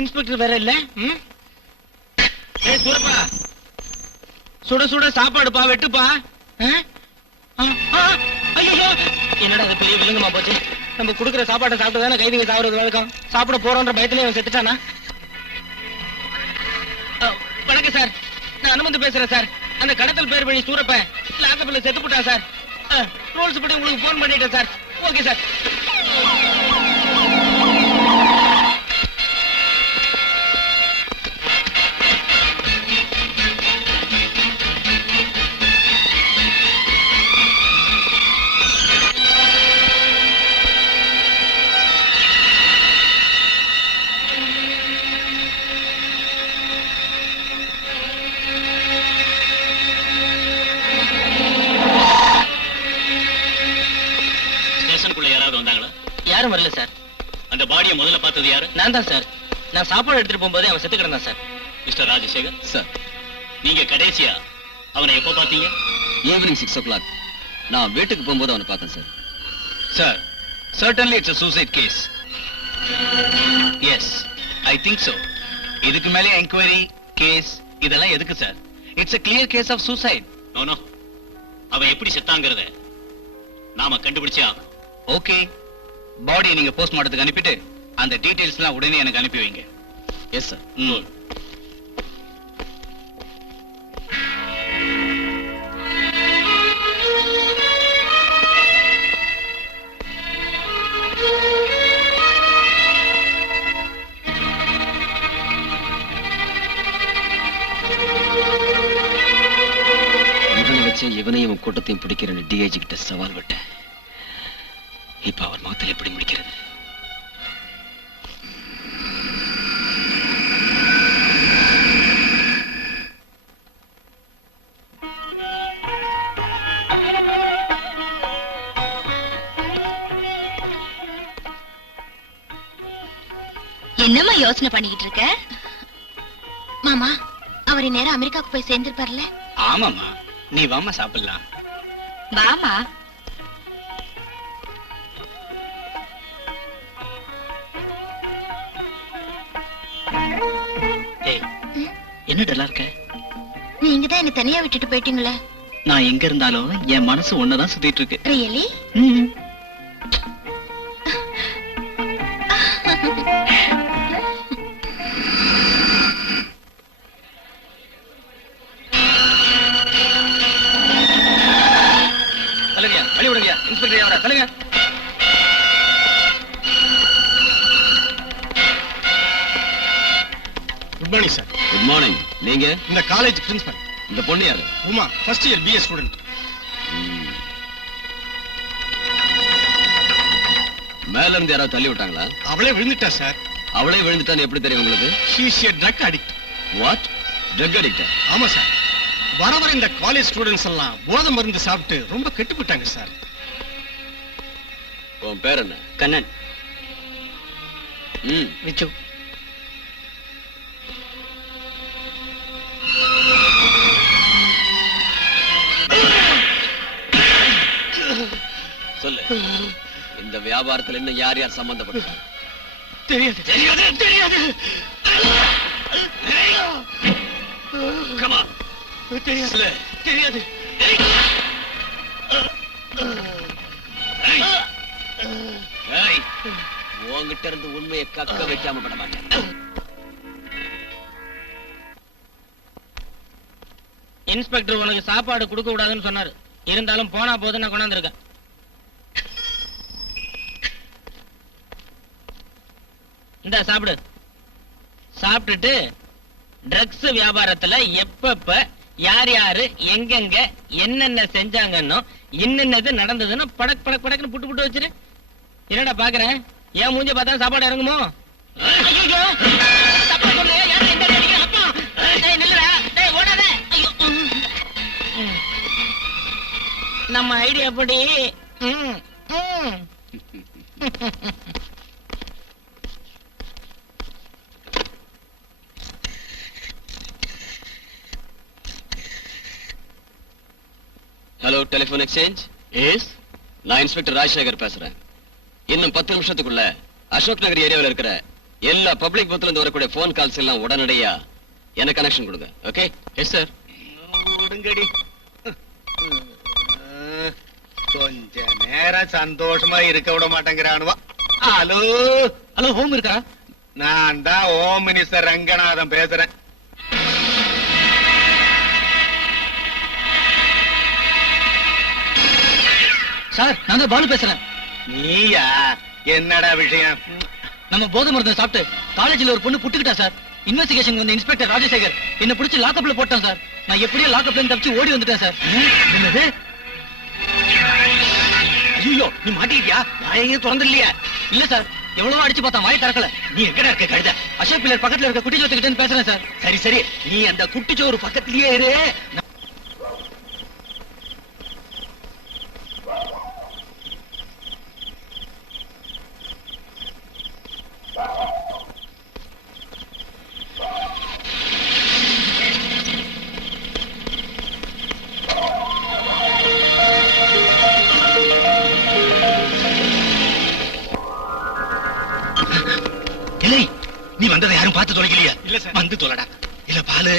இன்ஸ்பெக்டர் வேற இல்ல. ஏய் சூரப்பா, சுட சுட சாப்பாடுப்பா, வெட்டுப்பா. ஐயோ, என்னடா அது பெரிய விலங்குமா போச்சு. நம்ம குடுக்கிற சாப்பாட்டை சாப்பிட்டு தானே கைதிங்க சாப்பிடுறது வழக்கம். சாப்பிட போறோன்ற பயத்திலே அவன் செத்துட்டானா? வணக்கம் சார், நான் அனுமதி பேசுறேன் சார். அந்த கடத்தல் பேர் வழி சூரப்ப லாக்கப்ல செத்து போட்டான் சார். ரூல்ஸ் படி உங்களுக்கு போன் பண்ணிட்டேன் சார். Okay sir. யாரும் வரல சார். அந்த பாடியை முதல்ல பார்த்தது யாரு? நான் தான் சார். நான் சாப்பாடு எடுத்துட்டு போகும்போது அவன் செத்து கிடந்தான் சார். மிஸ்டர் ராஜசேகர் சார், நீங்க கடைசியா அவனை எப்ப பாத்தீங்க? ஈவினிங் 6 o'clock நான் வீட்டுக்கு போகும்போது அவனை பார்த்தேன் sir. Sir, certainly it's a suicide case. Yes, I think so. இதுக்கு மேலே என்கொயரி கேஸ் இதெல்லாம் எதுக்கு sir? It's a clear case of suicide. No, no. அவன் எப்படி செத்தாங்கிறத நாம கண்டுபிடிச்சே ஆகணும். ஓகே, பாடியை நீங்க போஸ்ட்மார்ட்டத்துக்கு அனுப்பிட்டு அந்த டீடைல்ஸ் எல்லாம் உடனே எனக்கு அனுப்பி வைங்க. Yes sir. கூட்டத்தையும் கூட்டத்தையும் பிடிக்கிறேன்னு டிஐஜி கிட்ட சவால் விட்டேன். இப்ப அவர் முகத்தில் எப்படி முடிக்கிறது? என்னம்மா யோசனை பண்ணிக்கிட்டு இருக்க? மாமா, அவர் நேரம் அமெரிக்காவுக்கு போய் சேர்ந்திருப்பார்ல? ஆமாமா, நீ வாமா சாப்பிடலாம். வாமா. என்ன டல்லா இருக்க? நீங்க தான் என்ன தனியா விட்டுட்டு போயிட்டீங்களே. நான் எங்க இருந்தாலும் என் மனசு ஒன்னதான் சுத்திட்டு இருக்கு. ரியலி? வழி விடுங்க இன்ஸ்பெக்டர் அவரை சொல்லுங்க. Good morning sir. Good morning. நீங்க? இந்த காலேஜ் பிரின்சிபல். இந்த பொண்ணு யாரு? Uma, first year BA student. மேல இருந்து யாராவது தள்ளி விட்டாங்களா? அவளே விழுந்துட்டா சார். அவளே விழுந்துட்டான்னு எப்படி தெரியும் உங்களுக்கு? She is a drug addict. What? Drug addict? ஆமா சார். வர இந்த காலேஜ் ஸ்டூடெண்ட்ஸ் எல்லாம் போதை மருந்து சாப்பிட்டு ரொம்ப கெட்டு போயிட்டாங்க சார். உன் பேர் என்ன? கண்ணன். விச்சு. சொல்லு, இந்த வியாபாரத்துல இன்னும் யார் யார் சம்பந்தப்பட்டாங்க? தெரியாது தெரியாது தெரியாது. Come on. தெரியாது தெரியாது. உன்கிட்ட இருந்து உண்மையை கக்க வைக்காம பட மாட்டேன். இன்ஸ்பெக்டர் உனக்கு சாப்பாடு கொடுக்க கூடாதுன்னு சொன்னாரு. இருந்தாலும் போனா போது நான் கொண்டாந்துருக்கேன். இந்த சாப்பிடு. சாப்பிட்டுட்டு ட்ரக்ஸ் வியாபாரத்துல எப்பப்ப யார் யாரு எங்கெங்க என்னென்ன செஞ்சாங்கன்னு என்னென்னது நடந்ததுன்னு படக் படக் படக்குன்னு புட்டு புட்டு வச்சிரு. என்னடா பாக்குறேன்? ஏன் மூஞ்ச பார்த்தா சாப்பாடு இறங்குமோ? நம்ம ஐடியா படி ஹலோ, டெலிபோன் எக்ஸ்சேஞ்ச். எஸ், நான் இன்ஸ்பெக்டர் ராஜசேகர் பேசுறேன். இன்னும் 10 நிமிஷத்துக்குள்ள அசோக் நகர் ஏரியாவில் இருக்கிற எல்லா பப்ளிக் பூத்ல இருந்து வரக்கூடிய போன் கால்ஸ் எல்லாம் உடனடியா எனக்கு கனெக்ஷன் கொடுங்க. ஓகே? Yes sir. ஒடுங்கடி. கொஞ்ச நேரம் சந்தோஷமா இருக்க விட மாட்டேங்கிறானுவா. ஹலோ ஹலோ, ஹோம் இருக்கா? நான் தான் ஹோம் மினிஸ்டர் ரங்கநாதன் பேசுறேன். சார், நான் தான் பாலு பேசுறேன். நீயா? என்னடா விஷயம்? நம்ம போதை மருந்து சாப்பிட்டு காலேஜ்ல ஒரு பொண்ணு புட்டுக்கிட்டா சார். இன்வெஸ்டிகேஷன் வந்த இன்ஸ்பெக்டர் ராஜசேகர் என்ன பிடிச்சு லாக்அப்ல போட்டான் சார். நான் எப்படியோ லாக்அப்ல தப்பிச்சு ஓடி வந்துட்டேன் சார். என்னது? ஐயோ, நீ மாட்டிக்கிட்டியா? வாயையும் திறந்து இல்லையா? இல்ல சார், எவ்வளவோ அடிச்சு பார்த்தா வாய் திறக்கல. நீ எங்கடா இருக்க கழுத? அசோக் பில்லர் பக்கத்துல இருக்க குட்டி சோத்துக்கிட்டேன்னு பேசுறேன் சார். சரி சரி, நீ அந்த குட்டிச்சோறு பக்கத்திலேயே இரு. நீ வந்ததை யாரும் பார்த்து தொலைக்கலையா? இல்ல சார். வந்து தொலைடா. இல்ல பாலு,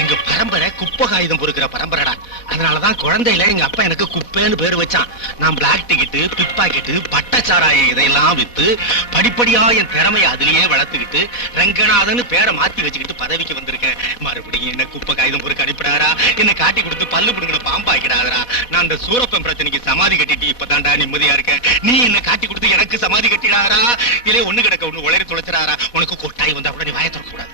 எங்க பரம்பரை குப்பை காகிதம் பொறுக்கிற பரம்பரைடா. அதனாலதான் குழந்தையில எங்க அப்பா எனக்கு குப்பைன்னு பேர் வச்சான். நான் பிளாக் டிக்கெட்டு, பிக் பாக்கெட்டு, பட்டச்சாராயம் இதையெல்லாம் வித்து படிப்படியா என் திறமையை அதுலயே வளர்த்துக்கிட்டு ரங்கநாதன் பேரை மாத்தி வச்சுக்கிட்டு பதவிக்கு வந்திருக்கேன். மறுபடியும் என்ன குப்பை காகிதம் பொறுக்க அனுப்பிடாரா? என்ன காட்டி கொடுத்து பல்லு பிடுங்கிற பாம்பாக்கிடாதரா? நான் அந்த சூரப்பன் பிரச்சனைக்கு சமாதி கட்டிட்டு இப்பதான்டா நிம்மதியா இருக்கேன். நீ என்ன காட்டி கொடுத்து எனக்கு சமாதி கட்டிடாரா? இல்ல ஒண்ணு கிடக்க ஒண்ணு உளறி தொலைச்சிடாரா? உனக்கு கொட்டாய் வந்தா கூட நீ வாய திறக்க கூடாது.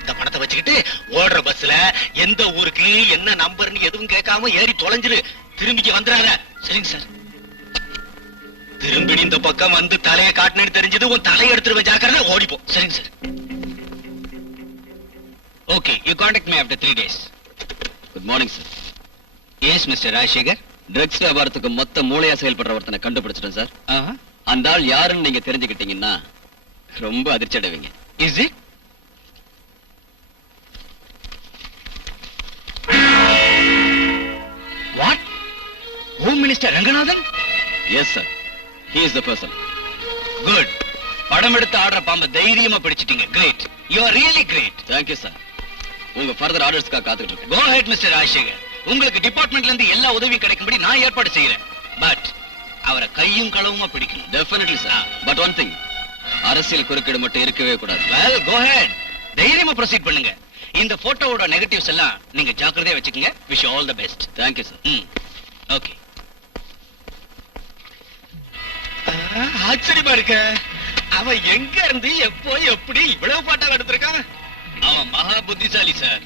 இந்த பணத்தை வச்சுக்கிட்டு வச்சுக்கிட்டு ஓடுற பஸ்ல எந்த ஊருக்கு என்ன நம்பர்னு எதுவும் கேட்காம ஏறி தொலைஞ்சிரு. திரும்பிக்கு வந்துடாத. சரிங்க சார். திரும்பி நீ இந்த பக்கம் வந்து தலையை காட்டினு தெரிஞ்சது உன் தலையை எடுத்துருவேன். ஜாக்கிரதை, ஓடிப்போ. சரிங்க sir. Okay, you contact me after 3 days. Good morning sir. Yes mister Rajasekar. Drugs வியாபாரத்துக்கு மொத்த மூளையா செயல்படுற ஒருத்தனை கண்டுபிடிச்சிட்டேன் சார். அந்த ஆள் யாருன்னு நீங்க தெரிஞ்சுக்கிட்டீங்கன்னா ரொம்ப அதிர்ச்சி அடைவீங்க. Is it? What? Home minister Ranganathan? Yes sir, he is the person. Good. படம் எடுத்து ஆடுற பாம்பை தைரியமா பிடிச்சிட்டீங்க. Great. You are really great. Thank you sir. உங்க ஃபர்தர் ஆர்டர்ஸ்க்காக காத்துக்கிட்டு இருக்கேன். Go ahead mister Rajasekar. உங்களுக்கு டிபார்ட்மெண்ட்ல இருந்து எல்லா உதவியும் கிடைக்கும்படி நான் ஏற்பாடு செய்யறேன். பட் அவரை கையும் களவுமா பிடிக்கணும். Definitely sir. But one thing, அரசியல் குறுக்கீடு மட்டும் இருக்கவே கூடாது. வெல், கோ ஹெட். தைரியமா ப்ரொசீட் பண்ணுங்க. இந்த போட்டோவோட நெகட்டிவ்ஸ் எல்லாம் நீங்க ஜாக்கிரதையா வச்சுக்கங்க. Wish you all the best. Thank you sir. Okay. ஆச்சரியமா இருக்க. அவன் எங்க இருந்து எப்போ எப்படி இவ்வளவு பாட்டாக எடுத்திருக்கான்? அவன் மகா புத்திசாலி சார்.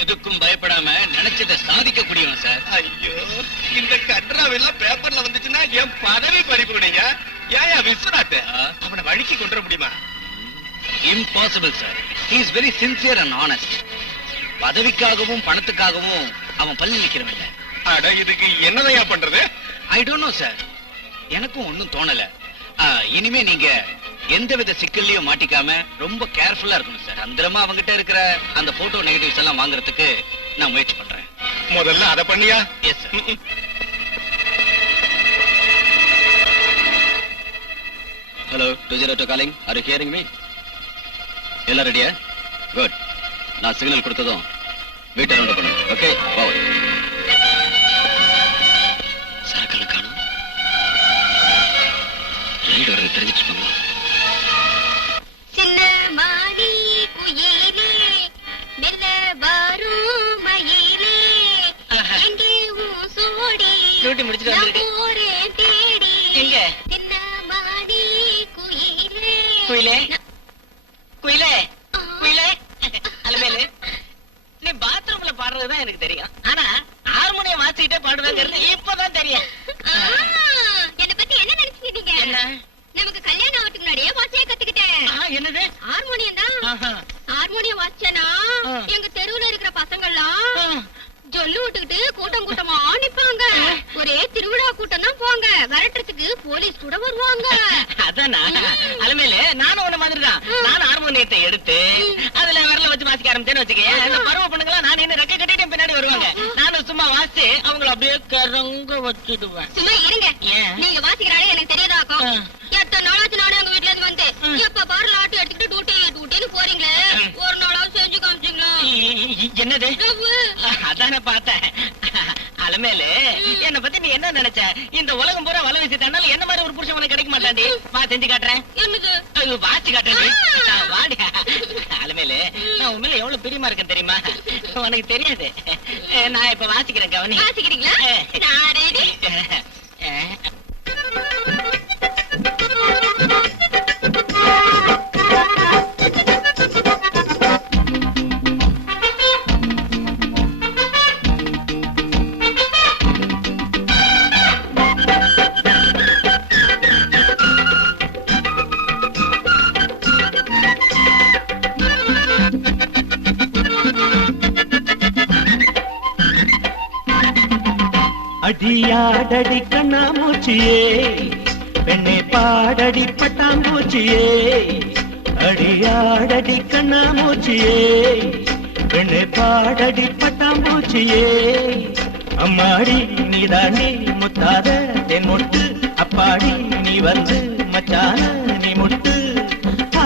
எதுக்கும் பயப்படாம நினைச்சதை சாதிக்க கூடியவன் சார். ஐயோ, இந்த கட்ராவெல்லாம் பேப்பர்ல வந்துச்சுன்னா என் பதவி பறிப்புடுங்க. ஏன் விஸ்வநாத் அவனை வழிக்கு கொண்டு வர முடியுமா? Impossible sir. He is very sincere and honest. பதவிக்காகவும் பணத்துக்காகவும் அவன் பல்லு நிக்கிறவன் இல்ல. அட, இதுக்கு என்னதையா பண்றது? I don't know sir. எனக்கும் ஒன்னும் தோணல. இனிமே நீங்க எந்தவித சிக்கல்லையும் மாட்டிக்காம ரொம்ப கேர்ஃபுல்லா இருக்கணும் சார். தந்திரமா அவங்கிட்ட இருக்கிற அந்த போட்டோ நெகட்டிவ்ஸ் எல்லாம் வாங்குறதுக்கு நான் முயற்சி பண்றேன். முதல்ல அதை பண்ணியா? S sir. Hello, 202 calling. Are you hearing me? எல்லாம் ரெடியா? குட். நான் சிக்னல் கொடுத்ததும் வீட்டை ரவுண்ட் பண்ணுங்க. Okay, power. சரக்கெல்லாம் காணும். ரைடு வரது தெரிஞ்சிட்டு இருப்பாங்களா? சின்ன மானி குயிலே மெல்ல வரும் மயிலே எங்கே ஊசோடி டியூட்டி முடிச்சிட்டு வந்திருக்கு. ஒரே தேடி எங்க? சின்ன மானி குயிலே குயிலே குயிலே குயிலே அலமேலு, நீ பாத்ரூம்ல பாடுறதுதான் எனக்கு தெரியும். ஆனா ஹார்மோனியம் வாசிக்கிட்டே பாடுறதுங்கிறது இப்பதான் தெரியும். என்னை பத்தி என்ன நினைச்சுக்கிட்டீங்க? என்ன? நமக்கு கல்யாணம் ஆகிறதுக்கு முன்னாடியே வாசிய கத்துக்கிட்டேன். என்னது? ஹார்மோனியம் தான். ஹார்மோனியம் வாசிச்சேனா எங்க தெருவுல இருக்கிற பசங்கள்லாம் ஜொல்லு விட்டுக்கிட்டு கூட்டம் கூட்டமா நிப்பாங்க. ஒரே திருவிழா கூட்டம் தான் போங்க. விரட்டுறதுக்கு போலீஸ் கூட வருவாங்க. அதானா? அலமேலு, நானும் உன்ன மாதிரிதான். நானும் ஹார்மோனியத்தை எடுத்து அதுல விரல வச்சு வாசிக்க ஆரம்பிச்சேன்னு வச்சுக்கேன். அந்த பருவ பொண்ணுங்களா நான் என்ன ரெக்க கட்டிட்டு பின்னாடி வருவாங்க. நானும் சும்மா வாசிச்சு அவங்கள அப்படியே கரங்க வச்சுடுவேன். சும்மா இருங்க. நீங்க வாசிக்கிறாலே எனக்கு தெரியாதாக்கும். எத்தனை நாளாச்சு நானும் எங்க வீட்டுல இருந்து வந்து எப்ப பாரு லாட்டி எடுத்துக்கிட்டு டூட்டின்னு போறீங்களே, ஒரு நாளாவது செஞ்சு காமிச்சீங்களா? என்னது? அதான பார்த்தேன். அலமேலு, என்ன பத்தி நீ என்ன நினைச்ச? இந்த உலகம் பூரா வலை வீசி தந்தாலும் என்ன மாதிரி ஒரு புருஷன் உனக்கு கிடைக்க மாட்டாண்டி. வா, செஞ்சு காட்டுறேன். என்னது? வாசி காட்டுறேன். வாடி. அலமேலு, நான் உண்மையில எவ்வளவு பிரியமா இருக்கேன் தெரியுமா? உனக்கு தெரியாது. நான் இப்ப வாசிக்கிறேன், கவனி. வாசிக்கிறீங்களா? நான் ரெடி. அடியாடடி கண்ணாமூச்சியே, பெண்ணே பாடடி பட்டாம்பூச்சியே. அடியாடடி கண்ணாமூச்சியே, பெண்ணே பாடடி பட்டாம்பூச்சியே. அம்மாடி நீதாண்டி முத்தாத தென் முட்டு, அப்பாடி நீ வந்து மச்சான நீ முட்டு.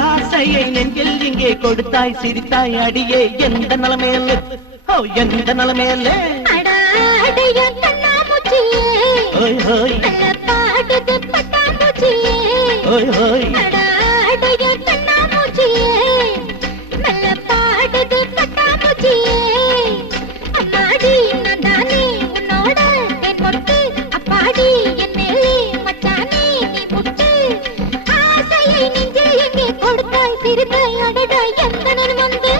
ஆசையை நெஞ்சில் இங்கே கொடுத்தாய் சிரித்தாய் அடியே எந்த நலமேல, ஓ எந்த நலமேல. ஓய் ஹோய் பாடுது பட்டாம்பூச்சியே. ஓய் ஹோய் அடாடைய கண்ணாமூச்சியே, மெல்ல பாடுது பட்டாம்பூச்சியே. அம்மாடி நான் தானே உன்னோட என் பொட்டு, அப்பாடி என் மேலே மச்சானே நீ முட்டு. ஆசையை நெஞ்சே எங்கே கொடுத்தாய் சிரித்தாய் அடடா எந்த வந்து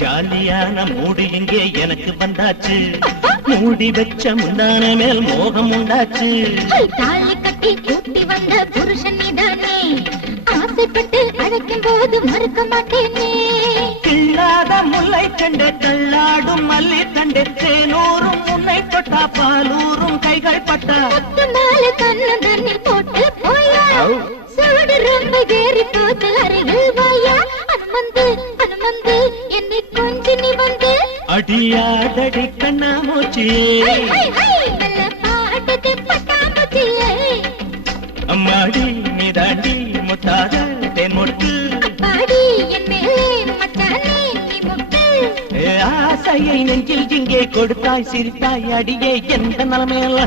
ஜாலியான மூடு இங்கே எனக்கு வந்தாச்சு, மூடி வச்ச முந்தான மேல் மோகம் உண்டாச்சு. தாலி கட்டி கூட்டி வந்த புருஷன் நீதானே, ஆசைப்பட்டு அழைக்கும் போது மறுக்க மாட்டேனே. கிள்ளாத முல்லை கண்டு தள்ளாடும் மல்லி கண்டு தேனூரும் முன்னை தொட்டா பாலூரும் கைகள் பட்டா மேல கண்ணு தண்ணி போட்டு போயா, சூடு ரொம்ப ஏறி போது அருகில் வாயா. அனுமந்து அனுமந்து என்னை கொஞ்சி நீ வந்து அடியாடடி கண்ணாமூச்சியே, நல்ல பாட்டது பட்டாம்பூச்சியே. அம்மாடி நீதாண்டி முத்தாத தேன் முட்டு, பாடி என் மேலே மச்சானே நீ முட்டு. ஆசையை நெஞ்சில் இங்கே கொடுத்தாய் சிரித்தாய் அடியே எந்த நிலைமையில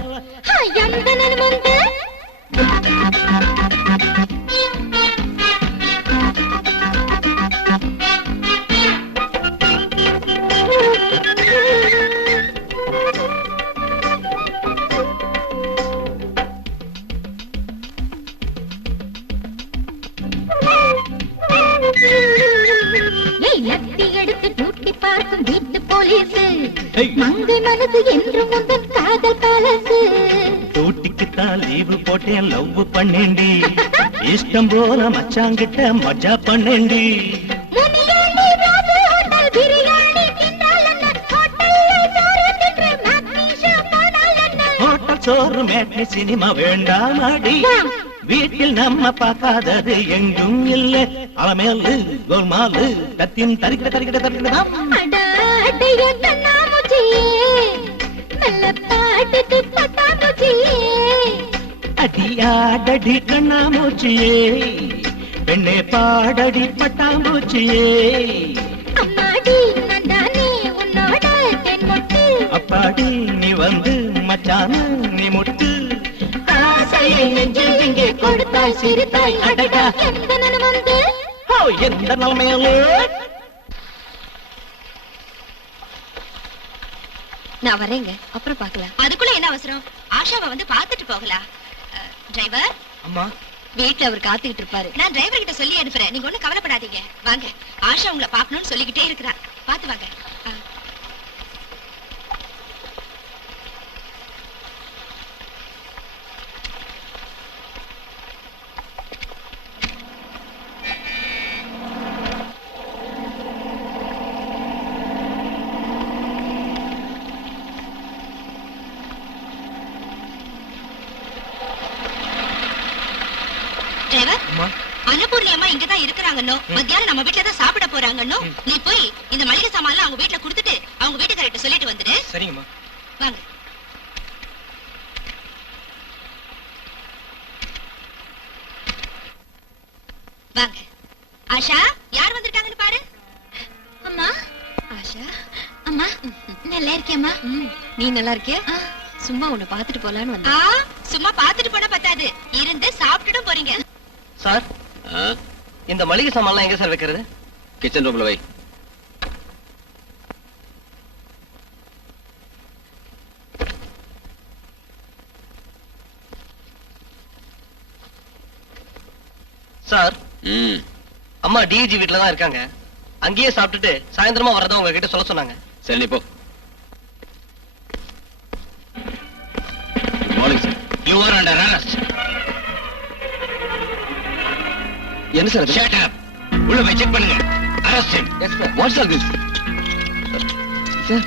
எந்த நன்மந்து லத்தி எடுத்து டூட்டி பார்க்கும் வீட்டு போலீஸ், மங்கை மனசு என்று முந்தன் காதல் பேலசு. டூட்டிக்குத்தான் லீவு போட்டேன் லவ் பண்ணேண்டி, இஷ்டம் போல மச்சாங்கிட்ட மஜா பண்ணேண்டி. முனியாண்டி ராஜு ஹோட்டல் பிரியாணி தின்றால் என்ன, ஹோட்டலில் சோறு தின்று மேக்னீஷா போனால் என்ன. ஹோட்டல் சோறு மேட்னி சினிமா வேண்டாமாடி, வீட்டில் நம்ம பார்க்காதது எங்கும் இல்ல. அலமேலு கோல்மாலு கத்தின் தரிக்கிட தரிக்கிட தரிக்கிடதான். அடைய கண்ணாமூச்சியே, நல்ல பாட்டுக்கு பட்டாம்பூச்சியே. அடியாடடி கண்ணாமூச்சியே, பெண்ணே பாடடி பட்டாம்பூச்சியே. அம்மாடி நான் தானே உன்னோட தென் முட்டு, அப்பாடி நீ வந்து மச்சான நீ முட்டு. ஆசையை நெஞ்சில் இங்கே கொடுத்தாய் சிரித்தாய் அடடா எந்த நன்மந்து எந்த நிலைமையிலே. நான் வரேங்க, அப்புறம் பார்க்கலாம். அதுக்குள்ள என்ன அவசரம்? ஆஷாவை வந்து பார்த்துட்டு போகலாம். டிரைவர் அம்மா, வீட்டுல அவர் காத்துக்கிட்டு இருப்பாரு. நான் டிரைவர் கிட்ட சொல்லி அனுப்புறேன், நீங்க ஒண்ணும் கவலைப்படாதீங்க. வாங்க, ஆஷா உங்களை பார்க்கணும்னு சொல்லிக்கிட்டே இருக்கிறா. பார்த்து வாங்க. அன்னபூர்ணி அம்மா இங்கதான் இருக்கிறாங்கன்னோ, மத்தியானம் நம்ம வீட்டுல தான் சாப்பிட போறாங்கன்னோ, நீ போய் இந்த மளிகை சாமான் அவங்க வீட்டுல குடுத்துட்டு அவங்க வீட்டுக்காரர்கிட்ட சொல்லிட்டு வந்துடு. சரிங்கம்மா. வாங்க. வாங்க. ஆஷா, யார் வந்திருக்காங்கன்னு பாரு. அம்மா. ஆஷா, அம்மா நல்லா இருக்கியம்மா? நீ நல்லா இருக்கியா? சும்மா உன்னை பாத்துட்டு போலான்னு வந்தேன். சும்மா பாத்துட்டு போனா பத்தாது, இருந்து சாப்பிட்டுட்டும் போறீங்க. சார், இந்த மளிகை சாமான்லாம் எங்க சார் வைக்கிறது? கிச்சன் ரூம்ல வை. சார், அம்மா டிஜி வீட்டுல தான் இருக்காங்க, அங்கேயே சாப்பிட்டுட்டு சாயந்தரமா வரதான் உங்ககிட்ட சொல்ல சொன்னாங்க. சரி, நீ போ. Good morning sir. You are under arrest. என்ன சார்? Shut up. உள்ள போய் செக் பண்ணுங்க. Arrest him. Yes sir. What's all this? Sir,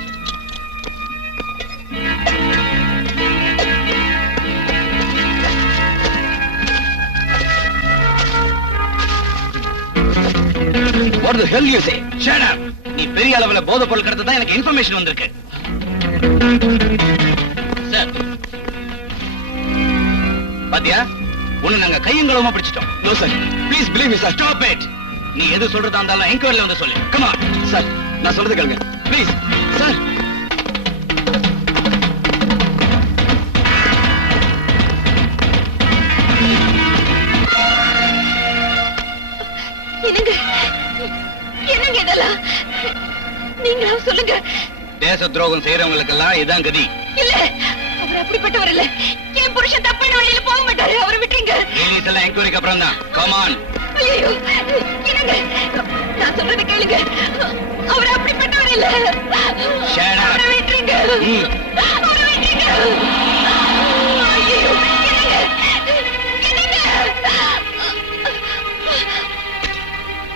What the hell you say? Shut up. நீ பெரிய அளவுல போதை பொருள் கடத்ததா எனக்கு இன்ஃபர்மேஷன் வந்திருக்கு. சார், பாத்தியா, உன்னை நாங்க கையங்களமா பிடிச்சிட்டோம். No sir, please believe me sir. Stop it. நீ எது சொல்றதா இருந்தாலும் என்கொயரில வந்து சொல்லு. Come on. சார், நான் சொல்றது கேளுங்க ப்ளீஸ். சார், என்னங்க என்னங்க இதெல்லாம்? நீங்களா சொல்லுங்க. தேச துரோகம் செய்யறவங்களுக்கு எல்லாம் இதான் கதி. இல்ல, அவர் அப்படிப்பட்டவர் இல்ல. என் புருஷன் தப்பான வழியில போக மாட்டாரு, அவரை விட்டுருங்க. போலீஸ் எல்லாம் என்கொயரிக்கு அப்புறம் தான். Come on. ஐயோ, என்னங்க, நான் சொல்றதை கேளுங்க. அவரை இல்ல. Shut up. அவரை விட்டுருங்க. அவரை விட்டுருங்க. ஐயோ,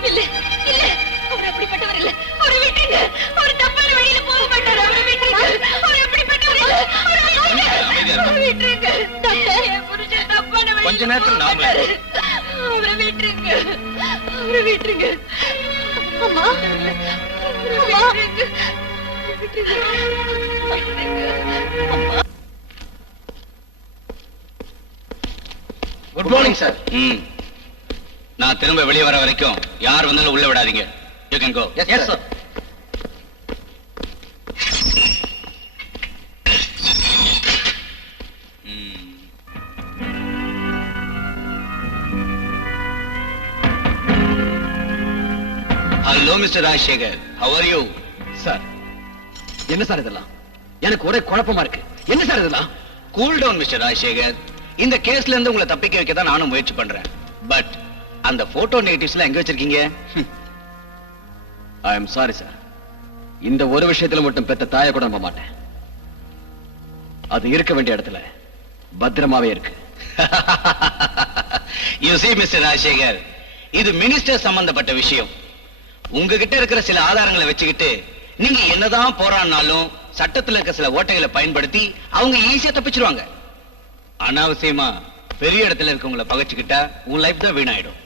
இல்ல இல்ல, அவர் அப்படிப்பட்டவர் இல்ல. அவரை விட்டுருங்க. அவர் தப்பான வழியில போக மாட்டார். அவரை விட்டுருங்க. அவர் அப்படிப்பட்டவர் இல்ல. அவரை விட்டுருங்க. டாக்டர், என் புருஷன் தப்பான வழியில கொஞ்ச நேரத்துல போக நாம மாட்டாரு. அவரை விட்டுருங்க. அவரை விட்டுருங்க. அம்மா, அம்மா, குட் மார்னிங் சார். நான் திரும்ப வெளியே வர வரைக்கும் யார் வந்தாலும் உள்ள விடாதீங்க. You can go. Yes sir. Hello mister Rajasekar, how are you? Sir, என்ன சார் இதெல்லாம்? எனக்கு ஒரே குழப்பமா இருக்கு. என்ன சார் இதெல்லாம்? Cool down mister Rajasekar. இந்த கேஸ்ல இருந்து உங்களை தப்பிக்க வைக்க தான் நானும் முயற்சி பண்றேன். பட் அந்த போட்டோ நெகட்டிவ்ஸ்ல எங்க வச்சிருக்கீங்க? I am sorry sir. இந்த ஒரு விஷயத்துல மட்டும் பெத்த தாயை கூட நம்ப மாட்டேன். அது இருக்க வேண்டிய இடத்துல பத்திரமாவே இருக்கு. யூ see மிஸ்டர் ராஜசேகர், இது மினிஸ்டர் சம்பந்தப்பட்ட விஷயம். உங்ககிட்ட இருக்கிற சில ஆதாரங்களை வச்சுக்கிட்டு நீங்க என்னதான் போராடினாலும் சட்டத்துல இருக்க சில ஓட்டைகளை பயன்படுத்தி அவங்க ஈஸியா தப்பிச்சிருவாங்க. அனாவசியமா பெரிய இடத்துல இருக்கவங்களை பகைச்சுக்கிட்டா உன் லைஃப் தான் வீணாயிடும்.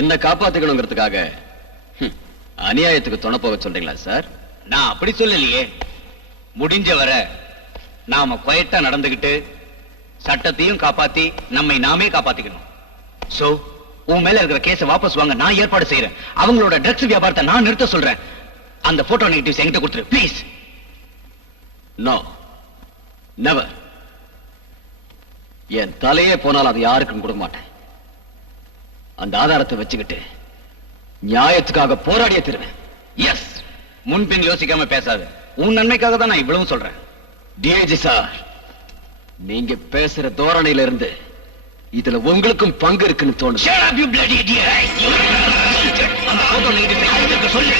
என்ன காப்பாத்திக்கணுங்கிறதுக்காக அநியாயத்துக்கு துணை போக சொல்றீங்களா சார்? நான் அப்படி சொல்லலையே. முடிஞ்ச வர நாம குவைட்டா நடந்துகிட்டு சட்டத்தையும் காப்பாத்தி நம்மை நாமே காப்பாத்திக்கணும். சோ உன் மேல இருக்கிற கேஸை வாபஸ் வாங்க நான் ஏற்பாடு செய்யறேன். அவங்களோட ட்ரக்ஸ் வியாபாரத்தை நான் நிறுத்த சொல்றேன். அந்த போட்டோ நெகட்டிவ்ஸ் என்கிட்ட கொடுத்துரு ப்ளீஸ். No, never. என் தலையே போனால் அது யாருக்கும் கொடுக்க மாட்டேன். அந்த ஆதாரத்தை வச்சுக்கிட்டு நியாயத்துக்காக போராடிய தருவேன். எஸ், முன்பின் யோசிக்காம பேசாத. உன் நன்மைக்காக தான் நான் இவ்வளவும் சொல்றேன். டிஐஜி சார், நீங்க பேசுற தோரணையில இருந்து இதுல உங்களுக்கும் பங்கு இருக்குன்னு தோணுது. Shut up, you bloody idiot! அந்த photo negative எனக்கு சொல்லு.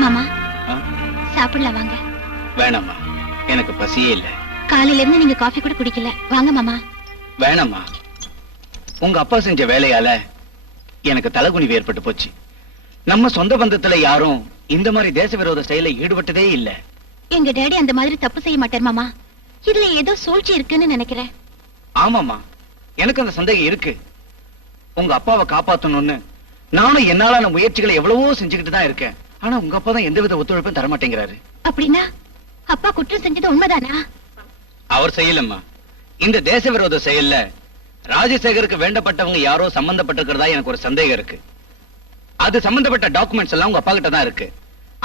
மாமா, சாப்பிடலாம் வாங்க. வேணாம்மா, எனக்கு பசியே இல்ல. காலையில இருந்து நீங்க காஃபி கூட குடிக்கல. வாங்க மாமா. வேணாம்மா, உங்க அப்பா செஞ்ச வேலையால எனக்கு தலைகுனிவு ஏற்பட்டு போச்சு. நம்ம சொந்த பந்தத்துல யாரும் இந்த மாதிரி தேச விரோத செயல ஈடுபட்டதே இல்ல. எங்க டேடி அந்த மாதிரி தப்பு செய்ய மாட்டார் மாமா. இதுல ஏதோ சூழ்ச்சி இருக்குன்னு நினைக்கிறேன். ஆமாமா, எனக்கு அந்த சந்தேகம் இருக்கு. உங்க அப்பாவை காப்பாத்தணும்னு நானும் என்னாலான முயற்சிகளை எவ்வளவோ செஞ்சுக்கிட்டு தான் இருக்கேன். ஆனா உங்க அப்பா தான் எந்தவித ஒத்துழைப்பும் தர மாட்டேங்கிறாரு. அப்படின்னா அப்பா குற்றம் செஞ்சது உண்மைதானா? அவர் செய்யலம்மா. இந்த தேச விரோத செயல்ல ராஜசேகருக்கு வேண்டப்பட்டவங்க யாரோ சம்பந்தப்பட்டிருக்கிறதா எனக்கு ஒரு சந்தேகம் இருக்கு. அது சம்பந்தப்பட்ட டாக்குமெண்ட்ஸ் எல்லாம் உங்க அப்பா கிட்ட தான் இருக்கு.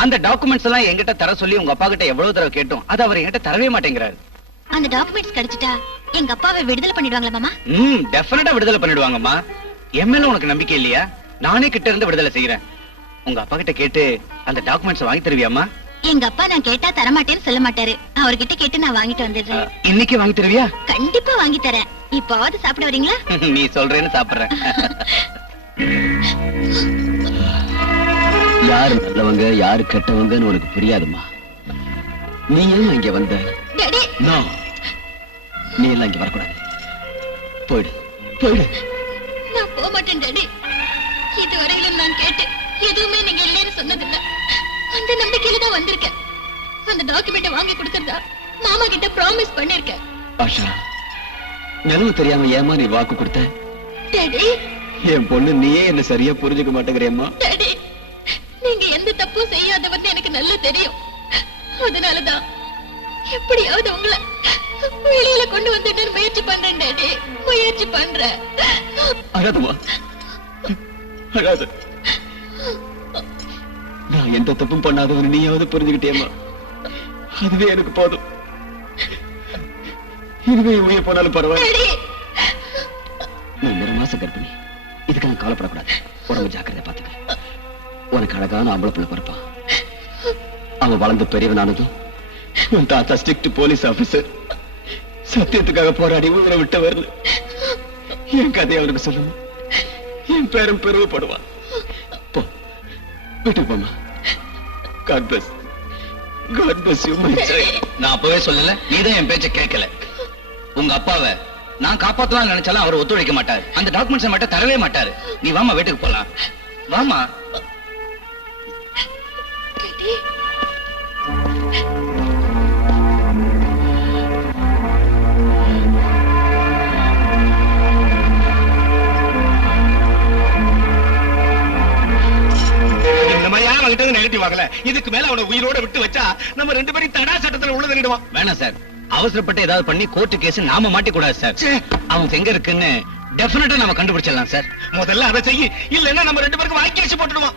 அந்த டாக்குமெண்ட்ஸ் எல்லாம் என்கிட்ட தர சொல்லி உங்க அப்பா கிட்ட எவ்வளவு தடவை கேட்டோம், அது அவர் என்கிட்ட தரவே மாட்டேங்கிறாரு. அந்த டாக்குமெண்ட்ஸ் கிடைச்சிட்டா எங்க அப்பாவை விடுதலை பண்ணிடுவாங்களா மாமா? டெஃபினட்டா விடுதலை பண்ணிடுவாங்கம்மா. என் மேல உனக்கு நம்பிக்கை இல்லையா? நானே கிட்ட இருந்து விடுதலை செய்யறேன். உங்க அப்பா கிட்ட கேட்டு அந்த டாக்குமெண்ட்ஸ் வாங்கி தருவியாமா? எங்க அப்பா நான் கேட்டா தரமாட்டேன்னு சொல்ல மாட்டாரு. அவர்கிட்ட கேட்டு நான் வாங்கிட்டு வந்துடுறேன். இன்னைக்கு வாங்கி தருவியா? கண்டிப்பா வாங்கி தரேன். இப்பாவது சாப்பிட வரீங்களா? நீ சொல்றேன்னு சாப்பிடுறேன். யாரு நல்லவங்க யாரு கெட்டவங்கன்னு உனக்கு புரியாதுமா. நீ ஏன் இங்க வந்த? Daddy, No. நீ எல்லாம் இங்க வரக்கூடாது. போயிடு, போயிடு. நான் போக மாட்டேன் டாடி. இதுவரையிலும் நான் கேட்டு எதுவுமே நீங்க இல்லைன்னு சொன்னதில்ல. அந்த நம்பிக்கையில தான் வந்திருக்கேன். அந்த டாக்குமெண்ட்டை வாங்கி கொடுக்கறதா மாமா கிட்ட ப்ராமிஸ் பண்ணிருக்கேன். ஆஷா, நிலவு தெரியாம ஏமா நீ வாக்கு கொடுத்த? டாடி, என் பொண்ணு நீயே என்ன சரியா புரிஞ்சுக்க மாட்டேங்கிறியம்மா. டாடி, நீங்க எந்த தப்பும் செய்யாதவன்னு எனக்கு நல்லா தெரியும். அதனாலதான் எப்படியாவது உங்களை வெளியில கொண்டு வந்துட்டு முயற்சி பண்றேன் டாடி, முயற்சி பண்றேன். அழாதம்மா, அழாத. நான் எந்த தப்பும் பண்ணாதவன் நீயாவது புரிஞ்சுக்கிட்டேம்மா. அதுவே எனக்கு போதும். இதுவே உயிர் போனாலும் பரவாயில்ல. நான் 1 மாசம் கர்ப்பிணி. இதுக்கு நான் கவலைப்படக்கூடாது. உடம்பு ஜாக்கிரதை பாத்துக்க. உனக்கு அழகான ஆம்பளை பிள்ளை பிறப்பான். அவன் வளர்ந்து பெரியவனானதும் உன் தாத்தா ஸ்ட்ரிக்ட் போலீஸ் ஆபீசர். சத்தியத்துக்காக போராடி உங்களை விட்டு வரல. என் கதையை அவனுக்கு சொல்லணும். என் பேரும் பெருமைப்படுவான். போ, வீட்டுக்கு போமா. God bless. God bless you, my child. நான் அப்பவே சொல்லல, நீதான் என் பேச்ச கேட்கல. உங்க அப்பாவை நான் காப்பாத்தலாம் நினைச்சாலும் அவர் ஒத்துழைக்க மாட்டாரு. அந்த டாக்குமெண்ட்ஸ் மட்டும் தரவே மாட்டாரு. நீ வாமா, வீட்டுக்கு போலாம். வாமா. நெகட்டிவ் ஆகல. இதுக்கு மேல அவனை உயிரோட விட்டு வச்சா நம்ம 2 பேரும் தடா சட்டத்துல உள்ள தள்ளிடுவான். வேணாம் சார், அவசரப்பட்டு ஏதாவது பண்ணி கோர்ட்டு கேஸ் நாம மாட்டி கூடாது சார். அவன் எங்க இருக்குன்னு டெஃபினட்டா நம்ம கண்டுபிடிச்சிடலாம் சார். முதல்ல அதை செய்ய, இல்லன்னா நம்ம 2 பேருக்கு வாங்கி வச்சு போட்டுடுவோம்.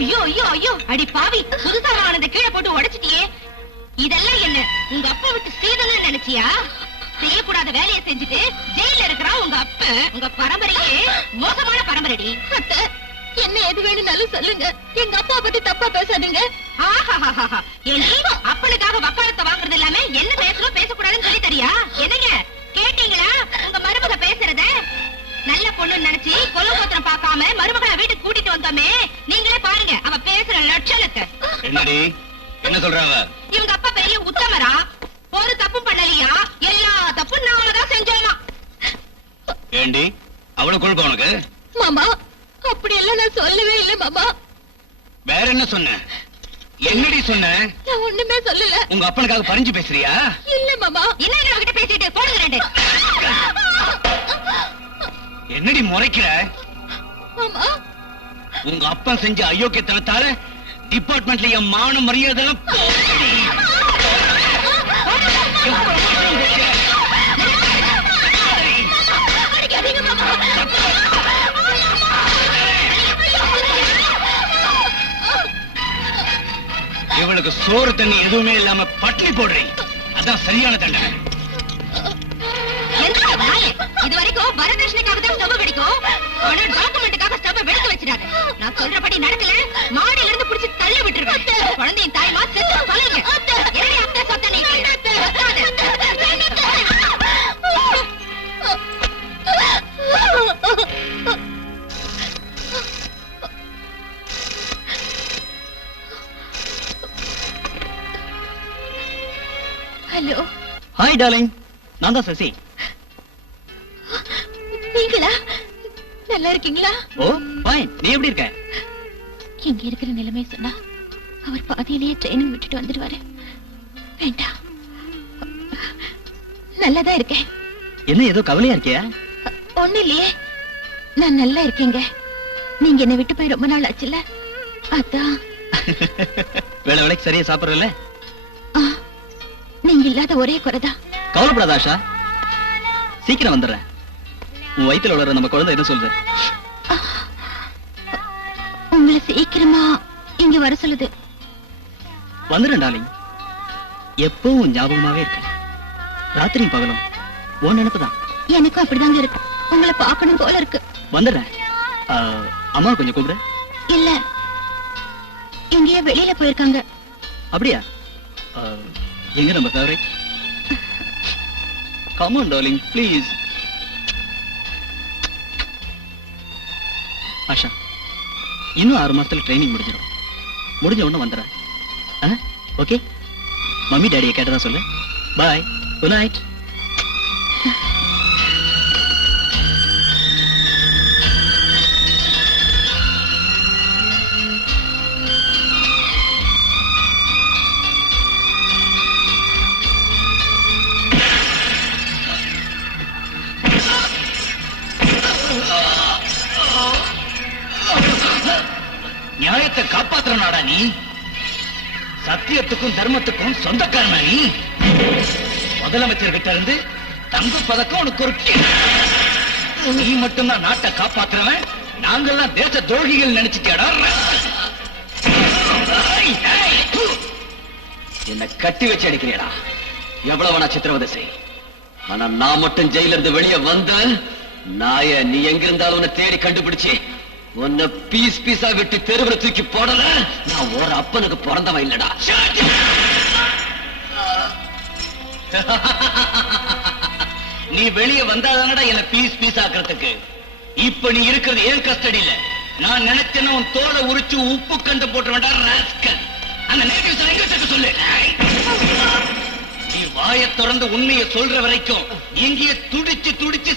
ஐயோ ஐயோ ஐயோ, அடி பாவி, புதுசா வாங்கினத கீழே போட்டு உடைச்சிட்டியே. இதெல்லாம் என்ன உங்க அப்பா விட்டு சீதனம் நினைச்சியா? செய்யக்கூடாத வேலையை செஞ்சுட்டு ஜெயில இருக்கிறான் உங்க அப்ப. உங்க பரம்பரையே மோசமான பரம்பரைடி. என்ன எது வேணும்னாலும் சொல்லுங்க, எங்க அப்பா பத்தி தப்பா பேசாதீங்க. அப்பனுக்காக வக்காலத்தை வாங்குறது இல்லாம என்ன பேசணும் பேசக்கூடாதுன்னு சொல்லி தரியா? என்னங்க கேட்டீங்களா உங்க மருமக பேசுறத? நல்ல பொண்ணு நினைச்சு கொலகோத்திரம் பார்க்காம மருமகளை வீட்டுக்கு கூட்டிட்டு வந்தோமே, நீங்களே பாருங்க அவ பேசுற லட்சணத்தை. என்னடி என்ன சொல்றாவ? இவங்க அப்பா பெரிய உத்தமரா, ஒரு தப்பும் பண்ணலையா, எல்லா தப்பும் நாம தான் செஞ்சோமா. ஏண்டி அவ்வளவு கொழுப்ப உனக்கு? மாமா அப்படி எல்லாம் நான் சொல்லவே இல்லை மாமா. வேற என்ன சொன்ன? என்னடி சொன்ன? நான் ஒண்ணுமே சொல்லல. உங்க அப்பனுக்காக பறிஞ்சு பேசுறியா? இல்ல மாமா. என்ன அவகிட்ட பேசிட்டு போடுங்க 2. என்னடி முறைக்கிற? மாமா உங்க அப்பன் செஞ்ச அயோக்கியத்தனத்தால டிபார்ட்மெண்ட்ல என் மான மரியாதை இவளுக்கு சோறு தண்ணி எதுவுமே இல்லாம பட்டினி போடுறீங்க. அதான் சரியான தண்டனை. இது வரைக்கும் வரதட்சணைக்காக தான் ஸ்டவ் வெடிக்கும். ஆனா டாக்குமெண்ட்டுக்காக ஸ்டவ் வெடிக்க வச்சிடாத. நான் சொல்றபடி நடக்கல, மாடியில இருந்து புடிச்சு தள்ளி விட்டுருவேன். குழந்தையின் தாய்மா செத்து சொல்லுங்க. என்னடி அத்தை சொத்த நீ? ஹலோ. ஹாய் டார்லிங், நான் தான் சசி. நீங்களா? நல்லா இருக்கீங்களா? ஓ ஃபைன். நீ எப்படி இருக்க? இங்க இருக்கிற நிலைமை சொன்னா அவர் பாதியிலேயே ட்ரெயினிங் விட்டுட்டு வந்துடுவாரு. வேண்டாம், நல்லாதான் இருக்கேன். என்ன ஏதோ கவலையா இருக்கியா? ஒண்ணு இல்லையே, நான் நல்லா இருக்கேங்க. நீங்க என்ன விட்டு போய் ரொம்ப நாள் ஆச்சுல்ல, அதான். வேலை வேலைக்கு சரியா சாப்பிடறல? நீங்க இல்லாத ஒரே குறைதான். கவலைப்படாத ஆஷா, சீக்கிரம் வந்துடுறேன். உன் வயித்துல வளர நம்ம குழந்தை என்ன சொல்ற? உங்களை சீக்கிரமா இங்க வர சொல்லுது. வந்துடுறேன் டார்லிங். எப்பவும் ஞாபகமாவே இருக்கு. ராத்திரியும் பகலும் உன் நினைப்புதான். எனக்கும் அப்படிதாங்க இருக்கு. உங்களை பார்க்கணும் போல இருக்கு. வந்துடுறேன். அம்மா கொஞ்சம் கூப்பிடு. இல்ல, எங்கேயோ வெளியில போயிருக்காங்க. அப்படியா? எங்க நம்ம favourite? Come on darling please. Asha, இன்னும் 6 மாசத்துல ட்ரைனிங் முடிஞ்சிடும். முடிஞ்ச உடனே வந்துடுறேன். ஓகே? மம்மி டாடியை கேட்டதா சொல்லு. பாய், குட் நைட். நியாயத்தை காப்பாத்துறனாடா நீ? சத்தியத்துக்கும் தர்மத்துக்கும் சொந்தக்காரனா நீ? முதலமைச்சர் கிட்ட இருந்து தங்க பதக்கம் உனக்கு ஒரு நீ மட்டும்தான் நாட்டை காப்பாத்துறவன், நாங்கெல்லாம் தேச துரோகிகள் நினைச்சிட்டியாடா? என்ன கட்டி வச்சு அடிக்கிறீடா? எவ்வளவு நான் சித்திரவதை செய், ஆனா நான் மட்டும் ஜெயில இருந்து வெளியே வந்த நாய நீ எங்க இருந்தாலும் உன்னை தேடி கண்டுபிடிச்சு உன்னை பீஸ் பீஸா விட்டு தெருவில் தூக்கி போடல, நான் ஒரு அப்பனுக்கு பிறந்தவன் இல்லடா. நீ வெளியே வந்தாதானடா என்ன பீஸ் பீஸ் ஆக்குறதுக்கு. இப்ப நீ இருக்கிறது ஏன் கஸ்டடியில. நான் நினைச்சேன்னா உன் தோலை உரிச்சு உப்பு கண்டு போட்டு வேண்டாம் ராஸ்கல். அந்த நேட்டிவ்ஸ் எங்க சொல்லு. நீ வாயை திறந்து உண்மையை சொல்ற வரைக்கும் இங்கேயே துடிச்சு துடிச்சு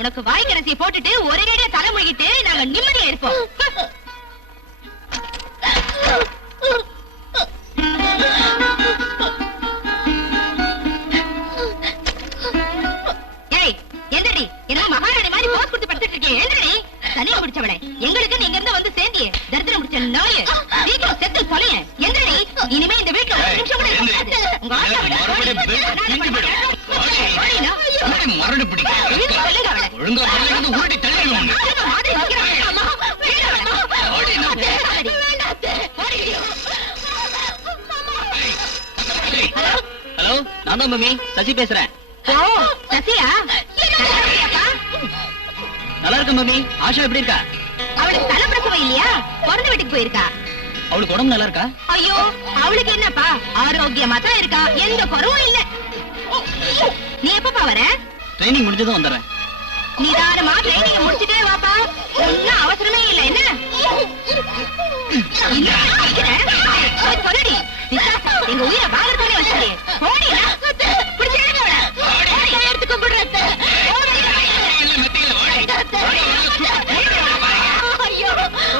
உனக்கு வாய்க்கரசியை போட்டுட்டு ஒரே நேரே தலை முழுகிட்டு நாங்க நிம்மதியா இருப்போம். ஏய் எந்திரடி, என்ன மகாராணி மாதிரி போஸ் கொடுத்து படுத்துட்டு இருக்கே, எந்திரடி. தனியா முடிச்சவளே, எங்களுக்கு நீங்க இருந்து வந்து சேர்ந்தியே தரித்திரம் முடிச்ச நாயே, சீக்கிரம் செத்து தொலைய. எந்திரடி, இனிமே இந்த வீட்டுல ஒரு நிமிஷம் கூட இருக்காது. உங்க ஆட்டா விட மரடு பிடிக்க ஒழுங்கா ஊட்டி தள்ளிடுவோம். ஹலோ, நான் தான் மம்மி சசி பேசுறேன். ஓ சசியா, நல்லா இருக்கு மம்மி. ஆஷா எப்படி இருக்கா? அவளுக்கு தலைப்பிரசவம் இல்லையா, பிறந்த வீட்டுக்கு போயிருக்கா. அவளுக்கு உடம்பு நல்லா இருக்கா? ஐயோ அவளுக்கு என்னப்பா, ஆரோக்கியமா தான் இருக்கா, எந்த குறவும் இல்ல. நீ எப்பப்பா வர? ட்ரைனிங் முடிஞ்சதும் வந்துடுறேன். நிதானமா ட்ரைனிங் முடிச்சிட்டே வாப்பா, ஒன்னும் அவசரமே இல்ல. என்ன சொல்லடி, எங்க உயிரை வாங்கறதானே வச்சிருக்கே. எடுத்து கும்பிடுறேன்.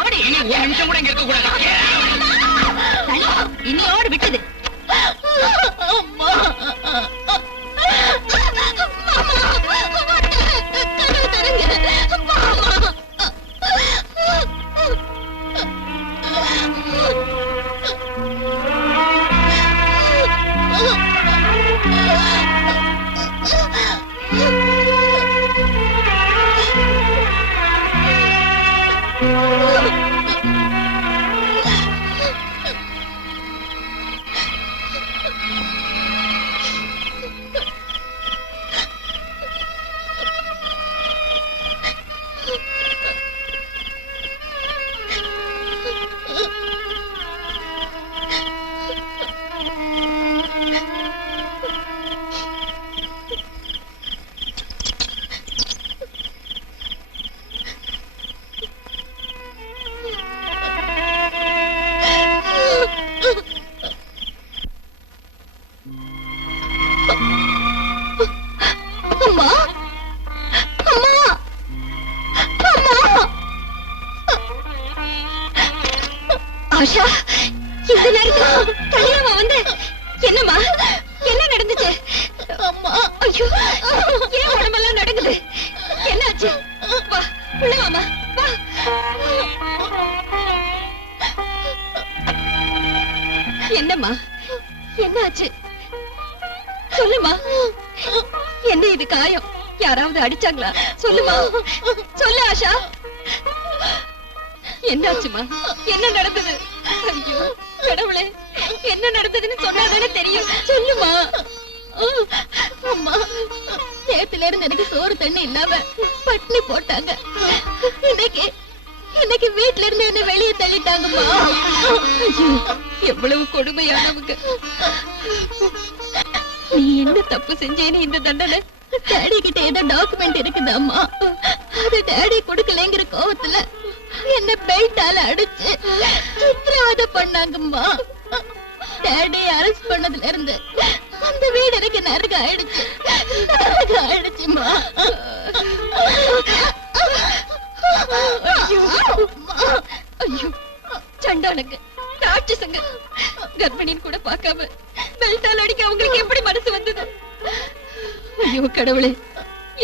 ஒரு நிமிஷம் கூட இங்க இருக்க கூடாது. இன்னையோடு விட்டது. ஆஷா, இந்த நேரத்துல தனியாவா வந்து? என்னம்மா, என்ன நடந்துச்சு? அம்மா, ஐயோ, ஏன் உடம்பெல்லாம் நடக்குது? என்னாச்சு? வா, உள்ள வாமா, வா. என்னம்மா, என்னாச்சு? சொல்லுமா. என்ன இது காயம்? யாராவது அடிச்சாங்களா? சொல்லுமா, சொல்லு ஆஷா. என்னாச்சுமா, என்ன நடந்தது? ஐயோ கடவுளே, என்ன நடந்ததுன்னு சொன்னாதானே தெரியும். சொல்லுமா. அம்மா, நேத்துல இருந்து எனக்கு சோறு தண்ணி இல்லாம பட்டினி போட்டாங்க. இன்னைக்கு வீட்டுல இருந்து என்ன வெளியே தள்ளிட்டாங்கம்மா. எவ்வளவு கொடுமையானவங்க. நீ என்ன தப்பு செஞ்சேன்னு இந்த தண்டனை? டேடி கிட்ட ஏதோ டாக்குமெண்ட் இருக்குது அம்மா. அது டேடி கொடுக்கலங்கிற கோவத்துல என்ன பெல்ட்டால அடிச்சு சித்திரவதை பண்ணாங்கம்மா. டேடி அரெஸ்ட் பண்ணதுல இருந்து அந்த வீடு எனக்கு நரக ஆயிடுச்சுமா. ஐயோ, சண்டானுங்க, ராட்சசங்க, கர்ப்பிணின்னு கூட பார்க்காம பெல்ட்டால் அடிக்க அவங்களுக்கு எப்படி மனசு வந்தது? ஐயோ கடவுளே,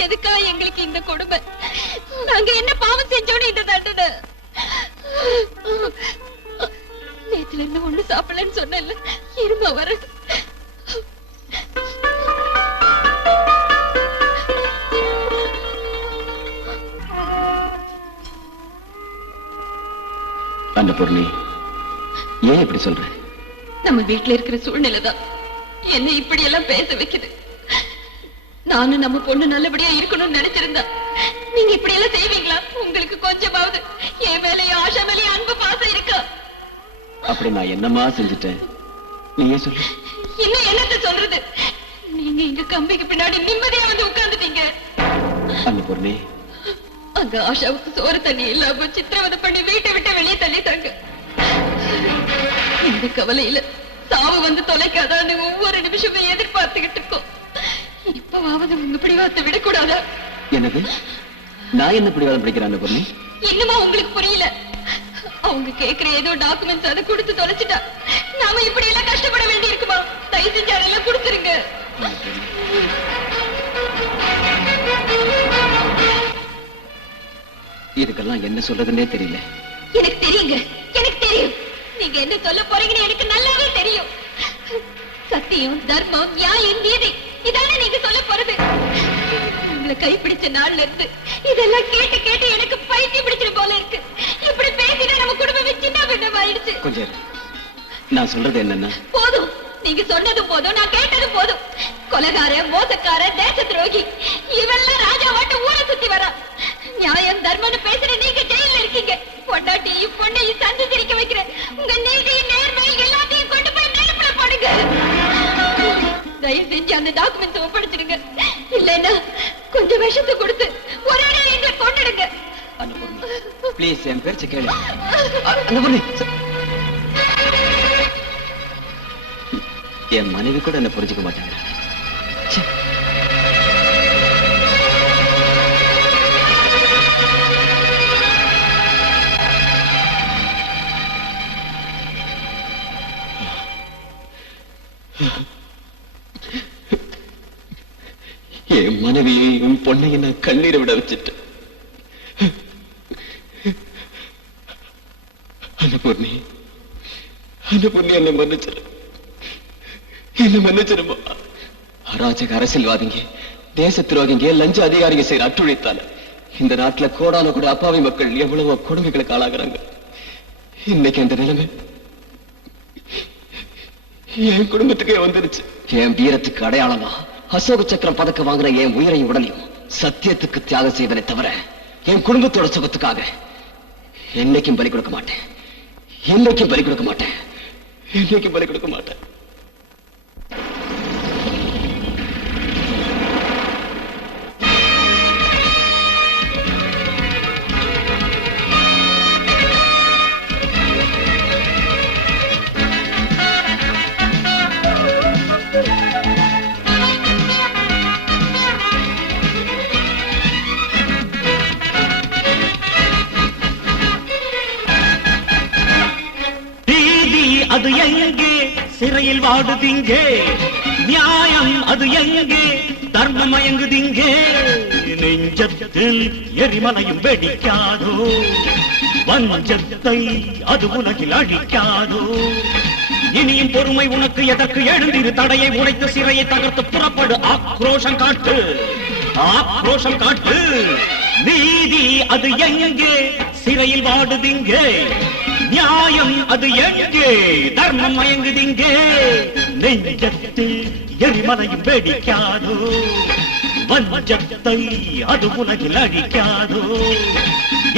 எதுக்கா எங்களுக்கு இந்த கொடுமை? நாங்க என்ன பாவம் செஞ்சோன்னு இந்த தண்டனை? நேத்துல இருந்து ஒண்ணு சாப்பிடலன்னு சொன்னல, இருமா வர. அன்னபூர்ணி, ஏன் இப்படி சொல்ற? நம்ம வீட்டுல இருக்கிற சூழ்நிலைதான் என்ன இப்படி எல்லாம் பேச வைக்குது. நானும் நம்ம பொண்ணு நல்லபடியா இருக்கணும்னு நினைச்சிருந்தா நீங்க இப்படி எல்லாம் செய்வீங்களா? உங்களுக்கு கொஞ்சமாவது என் மேலயும் ஆஷா மேலயும் அன்பு பாசம் இருக்கா? அப்படி நான் என்னமா செஞ்சுட்டேன்? நீயே சொல்லு. இன்னும் என்னத்த சொல்றது? நீங்க இங்க கம்பிக்கு பின்னாடி நிம்மதியா வந்து உட்கார்ந்துட்டீங்க. அன்னபூர்ணி, அங்க ஆஷாவுக்கு சோறு தண்ணி இல்லாம சித்திரவதை பண்ணி வீட்டை விட்டு வெளியே தள்ளிட்டாங்க. இந்த கவலையில சாவு வந்து தொலைக்காதான்னு ஒவ்வொரு நிமிஷமும் எதிர்பார்த்துக்கிட்டு இருக்கோம். இப்பவாவது உங்க பிடிவாதத்தை விடக்கூடாதா? என்னது? நான் என்ன பிடிவாதம் பிடிக்கிறேன் அன்னபூர்ணி? இன்னுமா உங்களுக்கு புரியல? அவங்க கேக்குற ஏதோ டாக்குமெண்ட்ஸ் அதை கொடுத்து தொலைச்சிட்டா நாம இப்படி எல்லாம் கஷ்டப்பட வேண்டி இருக்குமா? தயவு செஞ்சு அதெல்லாம் கொடுத்துருங்க. இதுக்கெல்லாம் என்ன சொல்றதுன்னே தெரியல. எனக்கு தெரியுங்க, எனக்கு தெரியும். நீங்க என்ன சொல்ல போறீங்கன்னு எனக்கு நல்லாவே தெரியும். சத்தியம், தர்மம், நியாயம், நீதி, இதானே நீங்க சொல்ல போறது. உங்களை கைப்பிடிச்ச நாள்ல இருந்து இதெல்லாம் கேட்டு கேட்டு எனக்கு பைத்தியம் பிடிச்சிடும் போல இருக்கு. இப்படி பேசினா நம்ம குடும்பமே சின்ன பின்னமாயிடுச்சு. கொஞ்சம் நான் சொல்றது என்னன்னா, போதும், நீங்க சொன்னதும் போதும், நான் கேட்டதும் போதும். கொலைகார, மோசக்கார, தேச துரோகி இவெல்லாம் ராஜா வாட்டு ஊரை சுத்தி வரா. நியாயம் தர்மம்னு பேசுற நீங்க ஜெயில இருக்கீங்க. பொண்டாட்டியும் பொண்ணையும் சந்தி சிரிக்க வைக்கிற உங்க நீதி நேர்மை எல்லாத்தையும் கொண்டு போய் நெருப்புல போடுங்க. தயவு செஞ்சு அந்த டாக்குமெண்ட்ஸ் ஒப்படைச்சிடுங்க. இல்லைன்னா கொஞ்சம் விஷத்தை கொடுத்து ஒரே எங்களை கொண்டுடுங்க. அன்னபூர்ணி ப்ளீஸ், என் பேச்சு கேளு. அன்னபூர்ணி, என் மனைவி கூட என்ன புரிஞ்சுக்க மாட்டாங்க. என் மனைவியையும் பொண்ணையும் நான் கண்ணீரை விட வச்சுட்டேன். அன்னபூர்ணி, அன்னபூர்ணி என்னை மன்னிச்சிரு, என்ன மன்னிச்சிருமா. அராஜக அரசியல்வாதிங்க, தேச துரோகிங்க, லஞ்ச அதிகாரிங்க செய்யற அட்டுழித்தால இந்த நாட்டுல கோடான கூட அப்பாவி மக்கள் எவ்வளவோ கொடுமைகளுக்கு ஆளாகிறாங்க. இன்னைக்கு அந்த நிலைமை என் குடும்பத்துக்கே வந்துருச்சு. என் வீரத்துக்கு அடையாளமா அசோக சக்கரம் பதக்க வாங்குற என் உயிரையும் உடலையும் சத்தியத்துக்கு தியாகம் செய்வதை தவிர என் குடும்பத்தோட சுகத்துக்காக என்னைக்கும் பலி கொடுக்க மாட்டேன். என்னைக்கும் பலி கொடுக்க மாட்டேன். என்னைக்கும் பலி கொடுக்க மாட்டேன். அது எங்கே சிறையில் வாடுதிங்கே, நியாயம் அது எங்கே தர்மம் மயங்குதிங்கே. நெஞ்சத்தில் எரிமலையும் வெடிக்காதோ, வஞ்சத்தை அது உலகில் அழிக்காதோ. இனியும் பொறுமை உனக்கு எதற்கு? எழுந்திரு, தடையை உடைத்து சிறையை தகர்த்து புறப்படு. ஆக்ரோஷம் காட்டு, ஆக்ரோஷம் காட்டு. நீதி அது எங்கே சிறையில் வாடுதிங்கே, நியாயம் அது எங்கே, தர்மம் மயங்குதிங்கே. நெஞ்சத்தில் எரிமலையும் வெடிக்காதோ, வஞ்சத்தை அது உலகில் அழிக்காதோ.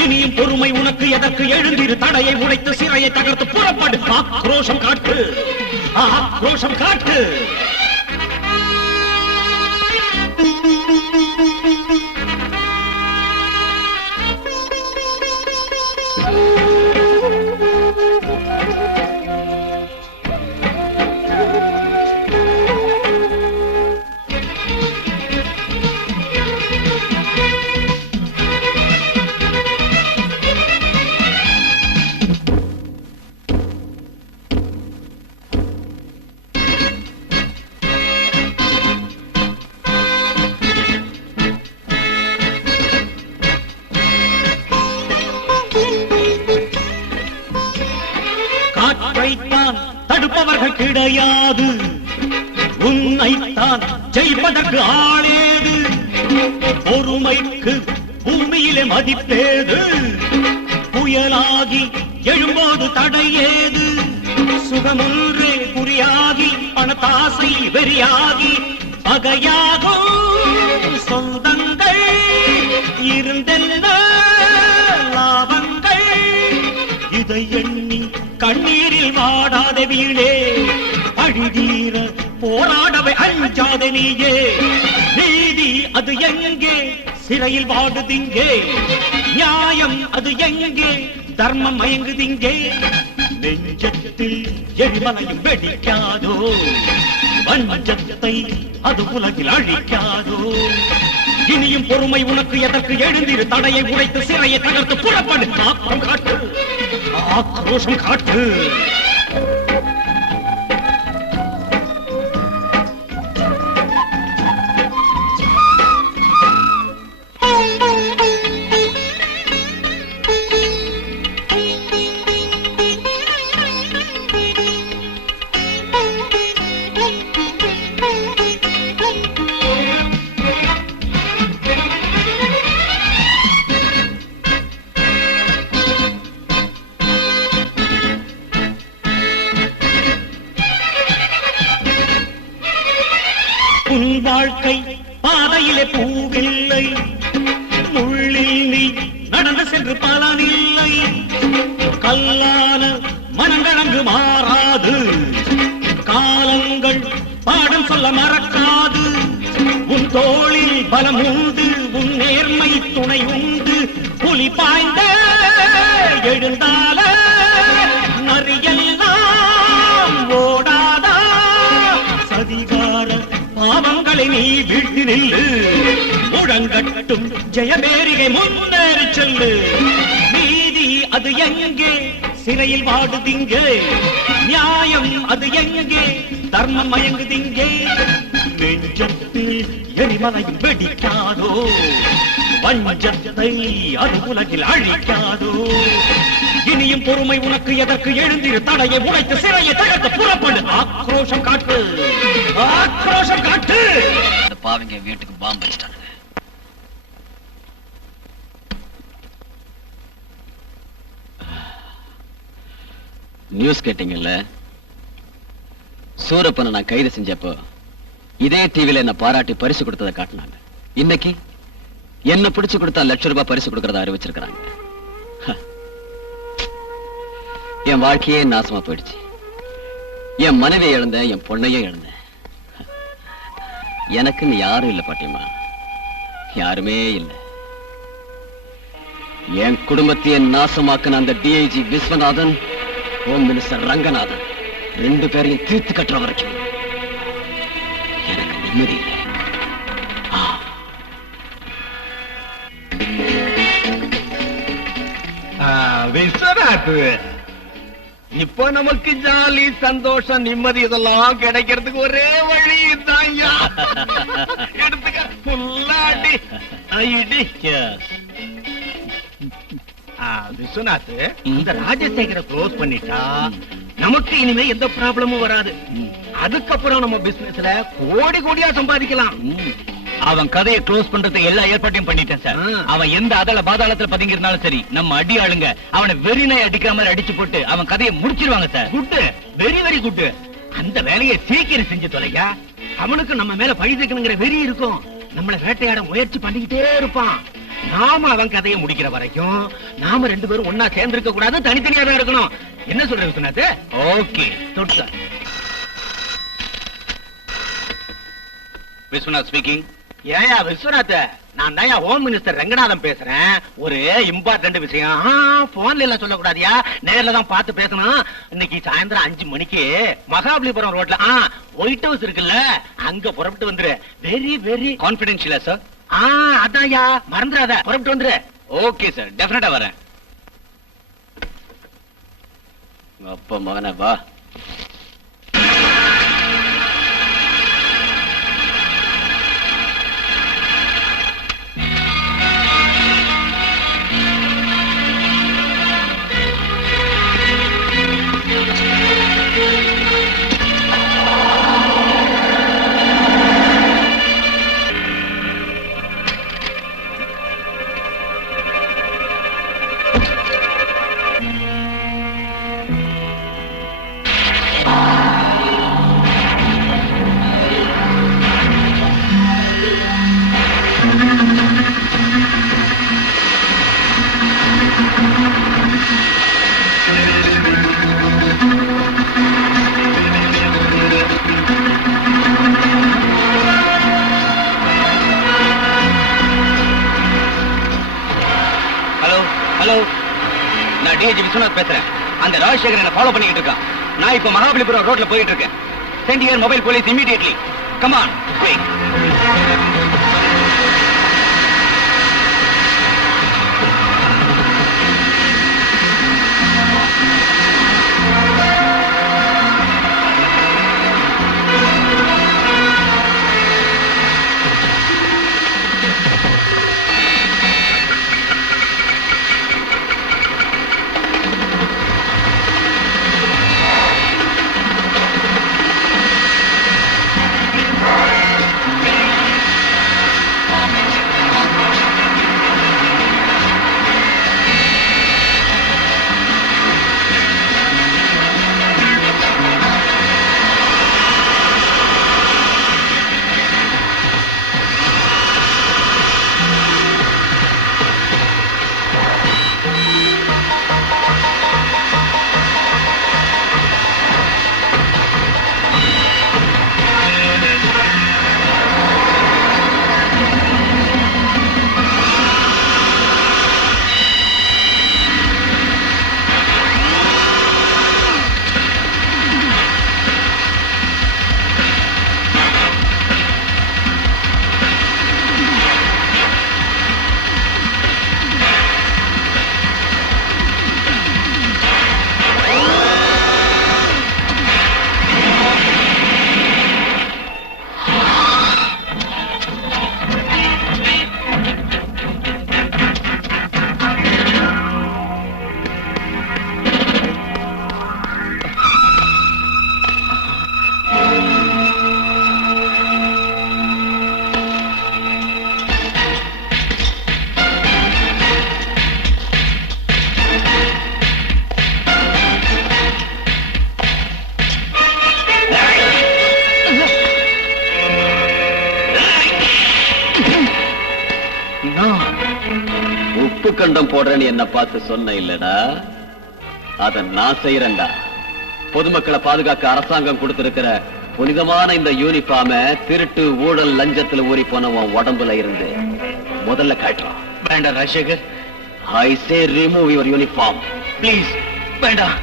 இனியும் பொறுமை உனக்கு எதற்கு, எழுந்திரு தடையை உடைத்து சிறையை தகர்த்து புறப்படு. ஆக்ரோஷம் காட்டு, ஆக்ரோஷம் காட்டு. காற்றைத்தான் தடுப்பவர்கள் கிடையாது, உன்னைத்தான் ஜெயிப்பதற்கு ஆளேது. பொறுமைக்கு பூமியிலே மதிப்பேது, புயலாகி எழும்போது தடையேது. சுகமொன்றே குறியாகி பணத்தாசை வெறியாகி பகையாகும் சொந்தங்கள் இருந்தென்ன லாபங்கள். இதை எண்ணி கண்ணீரில் வாடாத வீடே, அழிதீர போராடவை அஞ்சாத நீயே. நீதி அது எங்கே, சிறையில் வாடுதிங்கே. நியாயம் அது எங்கே, தர்மம் மயங்குதிங்கே. நெஞ்சத்தில் எரிமலையும் வெடிக்காதோ, வஞ்சத்தை அது உலகில் அழிக்காதோ. இனியும் பொறுமை உனக்கு எதற்கு, எழுந்திரு தடையை உடைத்து சிறையை தகர்த்து புறப்படு. ஆக்ரோஷம் காட்டு, ஆக்ரோஷம் காட்டு. உன் வாழ்க்கை பாதையிலே பூவில்லை, முள்ளில் நீ நடந்து சென்று பலனில்லை. கல்லான மனங்கடங்கு மாறாது, காலங்கள் பாடம் சொல்ல மறக்காது. உன் தோளில் பலம் உண்டு, உன் நேர்மை துணை உண்டு. புலி பாய்ந்த எழுந்தால நரியெல்லாம் ஓடாதா. சதிகார பாவங்களை நீ வீழ்த்தி நில்லு, முழங்கட்டும் ஜெயபேரிகை முன்னேறி செல்லு. நீதி அது எங்கே, சிறையில் வாடுதிங்கே. நியாயம் அது எங்கே, தர்மம் மயங்குதிங்கே. நெஞ்சத்தில் எரிமலையும் வெடிக்காதோ, வஞ்சத்தை அது உலகில் அழிக்காதோ. இனியும் பொறுமை உனக்கு எதற்கு, எழுந்திரு தடையை உடைத்து சிறையை தகர்த்து புறப்படு. ஆக்ரோஷம் காட்டு, ஆக்ரோஷம் காட்டு. இந்த பாவிங்க வீட்டுக்கு பாம்பு வச்சிட்டாங்க. நியூஸ் கேட்டீங்கல்ல, சூரப்பனை நான் கைது செஞ்சப்போ இதே டிவில என்ன பாராட்டி பரிசு கொடுத்ததை காட்டினாங்க. இன்னைக்கு என்ன பிடிச்சு கொடுத்தா ₹1,00,000 பரிசு கொடுக்கறத அறிவிச்சிருக்கிறாங்க. என் வாழ்க்கையே நாசமா போயிடுச்சு. என் மனைவியை இழந்தேன், என் பொண்ணையும் இழந்தேன். எனக்குன்னு யாரும் இல்ல பாட்டியம்மா, யாருமே இல்ல. என் குடும்பத்தையே நாசமாக்குன அந்த DIG Viswanathan, home minister Ranganathan 2 பேரையும் தீர்த்து கட்டுற வரைக்கும் எனக்கு நிம்மதி இல்லை. விஸ்வநாத், இப்போ நமக்கு ஜாலி சந்தோஷம் நிம்மதி இதெல்லாம் கிடைக்கிறதுக்கு ஒரே வழி தான். எடுத்துக்க புல்லாடி ஐடி. விஸ்வநாத், இந்த ராஜசேகரை க்ளோஸ் பண்ணிட்டா நமக்கு இனிமே எந்த ப்ராப்ளமும் வராது. அதுக்கப்புறம் நம்ம பிசினஸ்ல கோடி கோடியா சம்பாதிக்கலாம். அவன் கதையை க்ளோஸ் பண்றதுக்கு எல்லா ஏற்பாட்டையும் பண்ணிட்டேன் சார். அவன் எந்த அதல பாதாளத்துல பதுங்கி இருந்தாலும் சரி, நம்ம அடி ஆளுங்க அவனை வெறி நாய் அடிக்கிற மாதிரி அடிச்சு போட்டு அவன் கதையை முடிச்சிருவாங்க sir. Good, very very good. அந்த வேலையை சீக்கிரம் செஞ்சு தொலையா. அவனுக்கு நம்ம மேல பழி தீர்க்கணுங்கிற வெறி இருக்கும். நம்மளை வேட்டையாட முயற்சி பண்ணிக்கிட்டே இருப்பான். நாம அவன் கதையை முடிக்கிற வரைக்கும் நாம 2 பேரும் ஒன்னா சேர்ந்திருக்க கூடாது, தனித்தனியா தான் இருக்கணும். என்ன சொல்ற விஸ்வநாத்? ஓகே தொட்ட விஸ்வநாத் ஸ்பீக்கிங். ஏயா விஸ்வநாத், நான் தான் ஹோம் மினிஸ்டர் ரங்கநாதன் பேசுறேன். ஒரு இம்பார்ட்டன்ட் விஷயம். போன்ல எல்லாம் சொல்லக்கூடாதியா, நேர்ல தான் பார்த்து பேசணும். இன்னைக்கு சாயந்தரம் 5 மணிக்கு மகாபலிபுரம் ரோட்ல ஒயிட் ஹவுஸ் இருக்குல்ல, அங்க புறப்பட்டு வந்துரு. வெரி வெரி கான்பிடென்ஷியலா சார்? அதான்யா, மறந்துடாத, புறப்பட்டு வந்துரு. ஓகே சார், டெஃபினட்டா வரேன். அப்பா மகனே வா. ஹலோ, நான் டிஜி விஸ்வநாத் பேசுறேன். அந்த ராஜசேகர் என்ன ஃபாலோ பண்ணிட்டு இருக்கான். நான் இப்ப மகாபலிபுரம் ரோட்ல போயிட்டு இருக்கேன். Send your mobile police immediately. Come on, quick. உப்பு கண்டம் போடுறேன்னு என்ன பார்த்து சொன்ன இல்லடா, அத நான் செய்யறேன்டா. பொதுமக்களை பாதுகாக்க அரசாங்கம் கொடுத்திருக்கிற புனிதமான இந்த யூனிஃபார்ம திருட்டு ஊழல் லஞ்சத்துல ஊறி போனவன் உடம்புல இருந்து முதல்ல காட்டுறான். வேண்டாம் ராஜசேகர், ஐ சே ரிமூவ் யுவர் யூனிஃபார்ம் ப்ளீஸ். வேண்டாம்.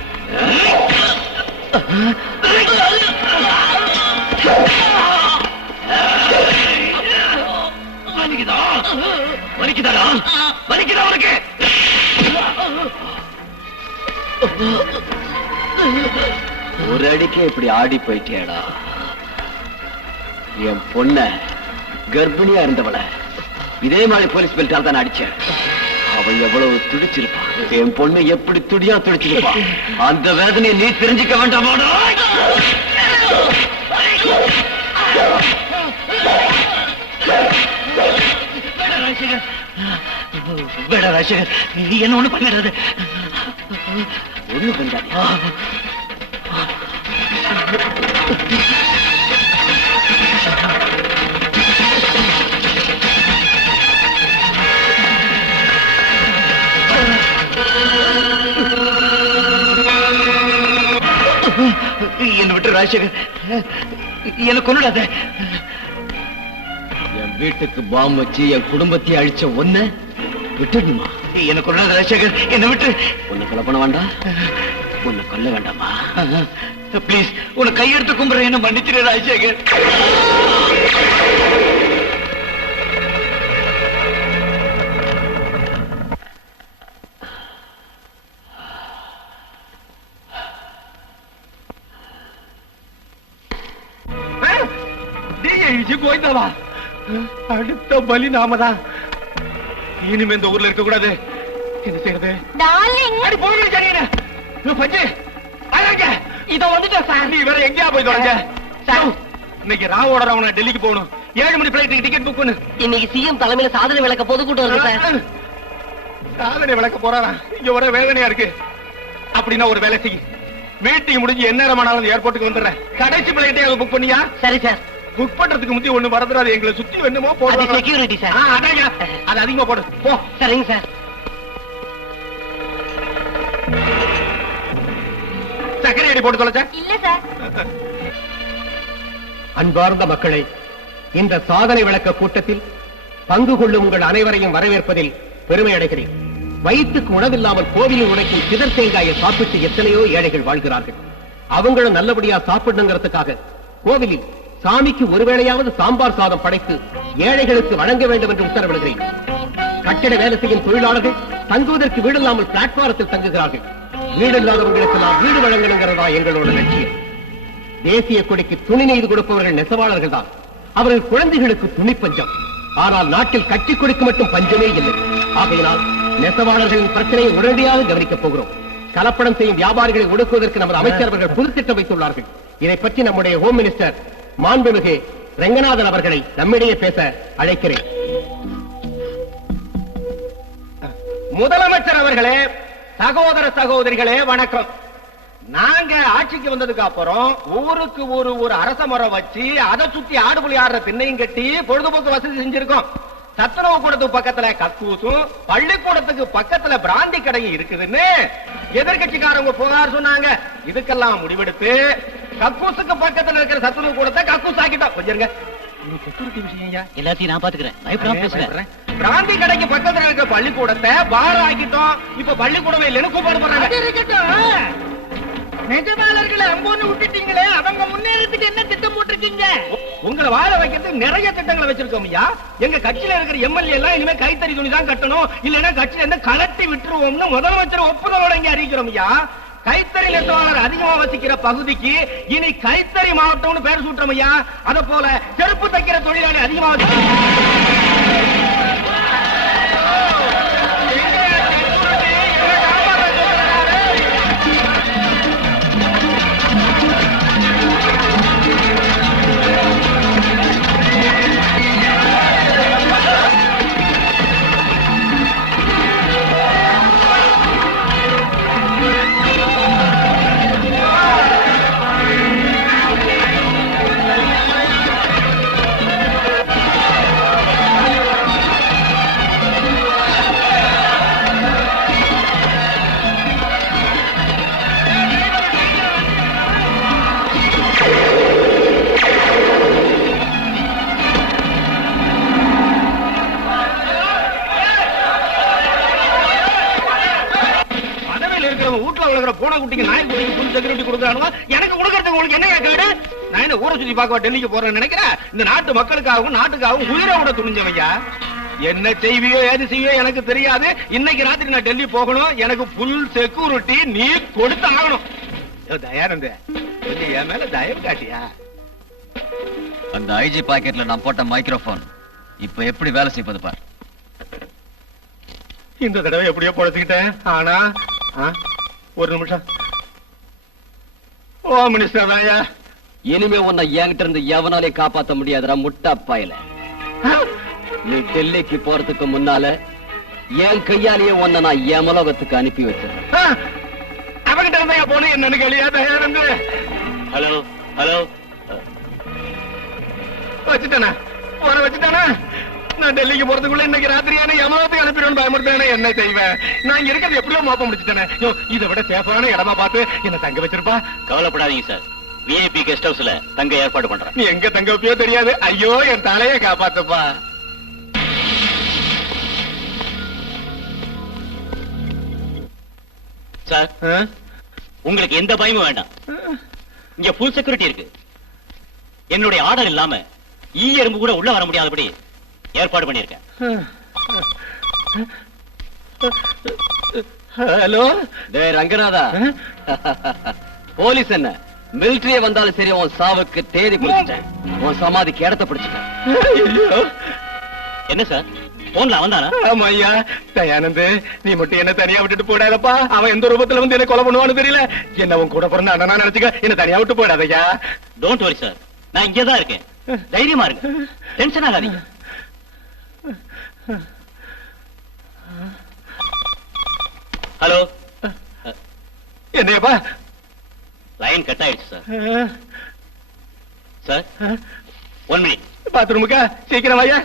வலிக்குதாடா? வலிக்குதா உனக்கு? ஒரு அடிக்கே இப்படி ஆடி போயிட்டியாடா. என் பொண்ண கர்ப்பிணியா இருந்தவள இதே மாதிரி போலீஸ் பெல்ட்டால் தான் அடிச்சேன். அவன் எவ்வளவு துடிச்சிருப்பான், என் பொண்ணு எப்படி துடியா துடிச்சிருப்பான். அந்த வேதனையை நீ தெரிஞ்சுக்க வேண்டாமாடா? ராஜசேகர், நீ என்ன ஒண்ணு பண்ணிடாது. ஒண்ணு பண்ணாதே. என்ன விட்டு ராஜசேகர், என்ன கொன்னுடாத. என் வீட்டுக்கு பாம் வச்சு என் குடும்பத்தையே அழிச்ச ஒன்ன விட்டுடுமா? என்ன கொன்னுடாத ராஜசேகர், என்ன விட்டு. உன்னை கொலை பண்ண வேண்டாம், உன்னை கொல்ல வேண்டாமா? ப்ளீஸ், உன்னை கையெடுத்து கும்பிடுற, என்ன மன்னிச்சிரு ராஜசேகர். போய்தாவா? அடுத்த பலி நாமதான். இனிமே இந்த ஊர்ல இருக்க கூடாது. என்ன செய்யறது? அடி போகணும் சரியா? பஞ்சு இதோ வந்துட்டேன் சார். நீ வேற எங்கேயா போய் தொலைஞ்ச? இன்னைக்கு ராவோட ராவண டெல்லிக்கு போகணும். 7 மணி பிளைட் டிக்கெட் புக் பண்ணு. இன்னைக்கு சிஎம் தலைமையில சாதனை விளக்க பொதுக்கூட்டம் இருக்கு சார். சாதனை விளக்க போறாரா? இங்க ஒரே வேதனையா இருக்கு. அப்படின்னா ஒரு வேலை செய்ய, மீட்டிங் முடிஞ்சு என்ன நேரமானாலும் ஏர்போர்ட்டுக்கு வந்துடுறேன். கடைசி பிளைட்டே புக் பண்ணியா? சரி சார். புக் பண்றதுக்கு முந்தி ஒண்ணு மறந்துடாது. எங்களை சுத்தி என்னமோ போடுவாங்க. Security sir. அதாங்க, அது அதிகமா போடு. போ. சரிங்க சார். சக்கரை அடி போட்டு தொலைச்ச? இல்ல சார். அன்பார்ந்த மக்களை, இந்த சாதனை விளக்க கூட்டத்தில் பங்கு கொள்ளும் உங்கள் அனைவரையும் வரவேற்பதில் பெருமை அடைகிறேன். வயிற்றுக்கு உணவில்லாமல் கோவிலில் உடைக்கும் சிதர் தேங்காயை சாப்பிட்டு எத்தனையோ ஏழைகள் வாழ்கிறார்கள். அவங்களும் நல்லபடியா சாப்பிடணுங்கிறதுக்காக கோவிலில் சாமிக்கு ஒருவேளையாவது சாம்பார் சாதம் படைத்து ஏழைகளுக்கு வழங்க வேண்டும் என்று உத்தரவிடுகிறேன். கட்டிட வேலை செய்யும் தொழிலாளர்கள் தங்குவதற்கு வீடில்லாமல் பிளாட்பாரத்தில் தங்குகிறார்கள். வீடு இல்லாதவர்களுக்கு நாம் வீடு வழங்கணுங்கிறதா எங்களோட லட்சியம். தேசிய கொடிக்கு துணி நெய்து கொடுப்பவர்கள் நெசவாளர்கள் தான். அவர்கள் குழந்தைகளுக்கு துணி பஞ்சம். ஆனால் நாட்டில் கட்சி கொடிக்கு மட்டும் பஞ்சமே இல்லை. ஆகையினால் நெசவாளர்களின் பிரச்சனையை உடனடியாக கவனிக்கப் போகிறோம். கலப்படம் செய்யும் வியாபாரிகளை ஒடுக்குவதற்கு நமது அமைச்சர்கள் புது திட்டம் வைத்துள்ளார்கள். இதை பற்றி நம்முடைய ஹோம் மினிஸ்டர் மாண்புமிகு ரெங்கநாதன் அவர்களை நம்மிடையே பேச அழைக்கிறேன். முதலமைச்சர் அவர்களே, சகோதர சகோதரிகளே வணக்கம். நாங்க ஆட்சிக்கு வந்ததுக்கு அப்புறம் ஊருக்கு ஒரு அரச மரம் வச்சு அதை சுத்தி ஆடுபுலி ஆடுற திண்ணையும் கட்டி பொழுதுபோக்கு வசதி செஞ்சிருக்கோம். சத்துணவு கூடத்துக்கு பக்கத்துல கக்கூசும், பள்ளிக்கூடத்துக்கு பக்கத்துல பிராந்தி கடையும் இருக்குதுன்னு எதிர்கட்சிக்காரங்க புகார் சொன்னாங்க. இதுக்கெல்லாம் முடிவெடுத்து கக்கூசுக்கு பக்கத்துல இருக்கிற சத்துணவு கூடத்தை கக்கூஸ் ஆக்கிட்டோம். கொஞ்சம் செக்யூரிட்டி விஷயம் எல்லாத்தையும் நான் பாத்துக்கிறேன். பயப்படாம பேசுறேன். பிராந்தி கடைக்கு பக்கத்துல இருக்கிற பள்ளிக்கூடத்தை பார் ஆக்கிட்டோம். இப்ப பள்ளிக்கூடமே இல்லைன்னு கூப்பாடு பண்றாங்க. நெஜமாளர்களை அம்போன்னு விட்டுட்டீங்களே, அவங்க முன்னேறதுக்கு என்ன திட்டம் போட்டிருக்கீங்க? உங்களை வாழ வைக்கிறதுக்கு நிறைய திட்டங்களை வச்சிருக்கோம் ஐயா. எங்க கட்சியில இருக்கிற எம்எல்ஏ எல்லாம் இனிமே கைத்தறி துணி தான் கட்டணும், இல்லைன்னா கட்சியில இருந்து கலட்டி விட்டுருவோம்னு முதலமைச்சர் ஒப்புதலோட இங்க அறிவிக்கிறோம் ஐயா. கைத்தறி நெசவாளர் அதிகமா வசிக்கிற பகுதிக்கு இனி கைத்தறி மாவட்டம்னு பேர் சூட்டுறோம் ஐயா. அத போல செருப்பு தைக்கிற தொழிலாளி அதிகமா பூனைக்குட்டிக்கு நாய்க்குட்டிக்கு புது செக்யூரிட்டி கொடுக்கறானுவா. எனக்கு கொடுக்கறதுக்கு உங்களுக்கு என்ன கேடு? நான் என்ன ஊரை சுத்தி பார்க்க டெல்லிக்கு போறேன்னு நினைக்கிறேன்? இந்த நாட்டு மக்களுக்காகவும் நாட்டுக்காகவும் உயிரை விட துணிஞ்சவையா. என்ன செய்வியோ ஏது செய்வியோ எனக்கு தெரியாது. இன்னைக்கு ராத்திரி நான் டெல்லி போகணும். எனக்கு புல் செக்யூரிட்டி நீ கொடுத்து ஆகணும். தயானந்த என் மேல தயவு காட்டியா? அந்த ஐஜி பாக்கெட்ல நான் போட்ட மைக்ரோபோன் இப்ப எப்படி வேலை செய்வது பார். இந்த தடவை எப்படியோ பொழைச்சுக்கிட்டேன். ஆனா ஒரு நிமிஷம். ஓ மினிஸ்டர் தாயா, இனிமே உன்னை என்கிட்ட இருந்து எவனாலே காப்பாத்த முடியாதுடா முட்டா பாயல. நீ டெல்லிக்கு போறதுக்கு முன்னால என் கையாலேயே உன்னை நான் யமலோகத்துக்கு அனுப்பி வச்சேன். அவகிட்ட இருந்தா போன என்னன்னு கேளியா தயாரிந்து. ஹலோ ஹலோ, வச்சுட்டானா போன வச்சுட்டானா? நான் டெல்லிக்கு போறதுக்குள்ள இன்னைக்கு ராத்திரியான யமலோகத்துக்கு அனுப்பிடுவேன் பயமுறுத்தானே. என்ன செய்வேன்? நான் இங்க இருக்கிறது எப்படியோ மாப்ப முடிச்சுட்டானே. இதை விட சேஃபான இடமா பார்த்து என்ன தங்க வச்சிருப்பா. கவலைப்படாதீங்க சார், விஐபி கெஸ்ட் ஹவுஸ்ல தங்க ஏற்பாடு பண்றேன். நீ எங்க தங்க வைப்பியோ தெரியாது. ஐயோ என் தலையை காப்பாத்துப்பா. சார், உங்களுக்கு எந்த பயமும் வேண்டாம். இங்க ஃபுல் செக்யூரிட்டி இருக்கு. என்னுடைய ஆர்டர் இல்லாம ஈ எறும்பு கூட உள்ள வர முடியாதபடி ஏற்பாடு பண்ணிருக்கேன். ஹலோ டேய் ரங்கநாதா, போலீஸ் என்ன மிலிட்டரிய வந்தாலும் சரி உன் சாவுக்கு தேதி பிடிச்சிட்டேன். உன் சமாதிக்கு இடத்த பிடிச்சிட்டேன். என்ன சார், போன்ல வந்தானா? ஆமா ஐயா. தயானந்து, நீ மட்டும் என்ன தனியா விட்டுட்டு போடாதப்பா. அவன் எந்த ரூபத்துல வந்து என்ன கொலை பண்ணுவான்னு தெரியல. என்ன உன் கூட பிறந்த அண்ணனா நினைச்சுக்க. என்ன தனியா விட்டு போடாதய்யா. டோன்ட் வரி சார், நான் இங்கதான் இருக்கேன். தைரியமா இருங்க, டென்ஷன் ஆகாதீங்க. ஹலோ, என்னையப்பா? லைன் கட் ஆயிடுச்சு சார். Sir, 1 minute. பாத்ரூமுக்கா? சீக்கிரம் ஐயா.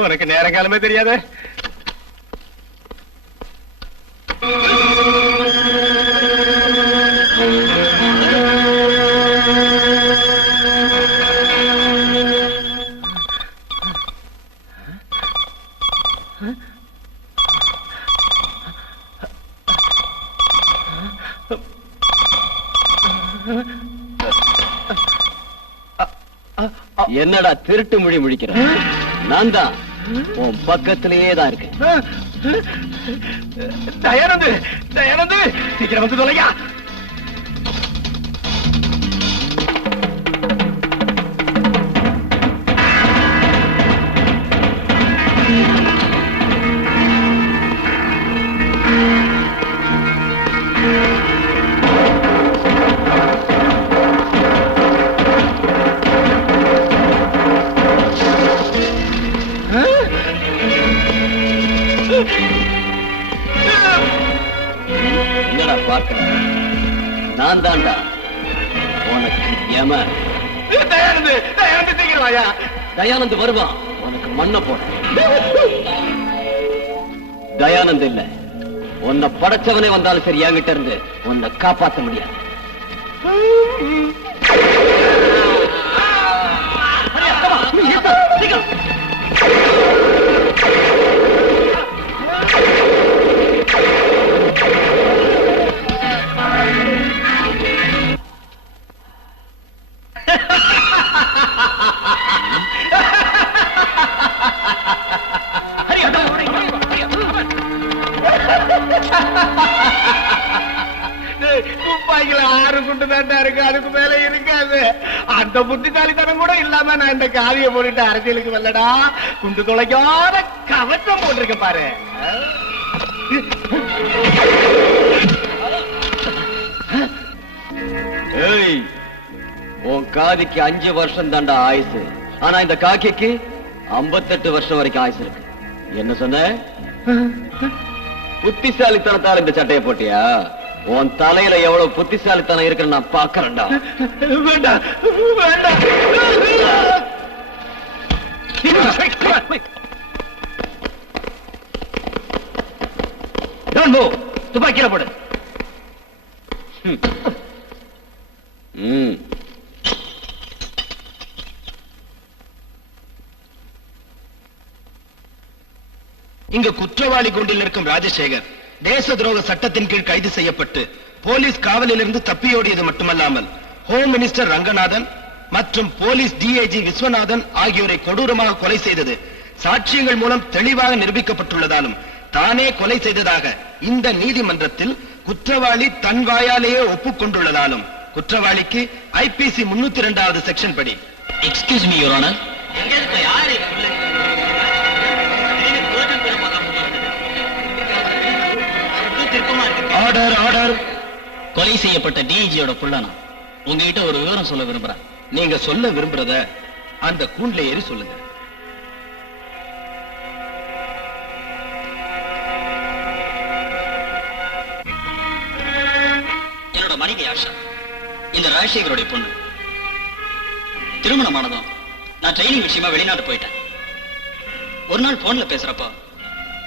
உனக்கு நேரங்காலமே தெரியாத. என்னடா திருட்டு மொழி முடிக்கிற? நான் தான் உன் பக்கத்திலேயே தான் இருக்கேன். தயானந்து, தயானந்து, சீக்கிரம் வந்து தொலையா. என்னடா பார்க்க? நான் தான்டா உனக்கு யம. தயானந்து, தயானந்து, சீக்கிரம் வாயா. தயானந்த் வருவான், உனக்கு மண்ணை போட. தயானந்த் இல்ல, உன்னை படைச்சவனே வந்தாலும் சரி என்கிட்ட இருந்து உன்னை காப்பாற்ற முடியாது. துப்பாக்கில 6 குண்டு தாண்டா இருக்கு, அதுக்கு மேல இருக்காது. அந்த புத்திசாலித்தனம் கூட இல்லாம நான் இந்த காவிய போட்டுட்டு அரசியலுக்கு வரலடா. குண்டு தொலைக்காத கவசம் போட்டிருக்க பாரு. ஏய், உன் காதிக்கு 5 வருஷம் தாண்டா ஆயுசு. ஆனா இந்த காக்கிக்கு 58 வருஷம் வரைக்கும் ஆயுசு இருக்கு. என்ன சொன்ன? புத்திசாலித்தனத்தால் இந்த சட்டையை போட்டியா? உன் தலையில எவ்வளவு புத்திசாலித்தனம் இருக்குன்னு நான் பாக்குறேன்டா. வேண்டாம், வேண்டாம். துப்பாக்கியில போடு. இங்கு குற்றவாளி கூண்டில் இருக்கும் ராஜசேகர் தேச துரோக சட்டத்தின் கீழ் கைது செய்யப்பட்டு போலீஸ் காவலிலிருந்து தப்பியோடியது மட்டுமல்லாமல் ஹோம் மினிஸ்டர் ரங்கநாதன் மற்றும் போலீஸ் டிஐஜி விஸ்வநாதன் ஆகியோரை கொடூரமாக கொலை செய்தது சாட்சியங்கள் மூலம் தெளிவாக நிரூபிக்கப்பட்டுள்ளதாலும் தானே கொலை செய்ததாக இந்த நீதிமன்றத்தில் குற்றவாளி தன் வாயாலேயே ஒப்புக்கொண்டுள்ளதாலும் குற்றவாளிக்கு ஐபிசி 302வது செக்ஷன் படி. Excuse me your honour. Order, order. கொலை செய்யப்பட்ட டிஐஜியோட புள்ளனா உங்ககிட்ட ஒரு விவரம் சொல்ல விரும்புறேன். நீங்க சொல்ல விரும்புறத அந்த கூண்டுல ஏறி சொல்லுங்க. இந்த ராஜசேகருடைய பொண்ணு. திருமணமானதும் நான் ட்ரைனிங் விஷயமா வெளிநாட்டு போயிட்டேன். ஒரு நாள் போன்ல பேசுறப்போ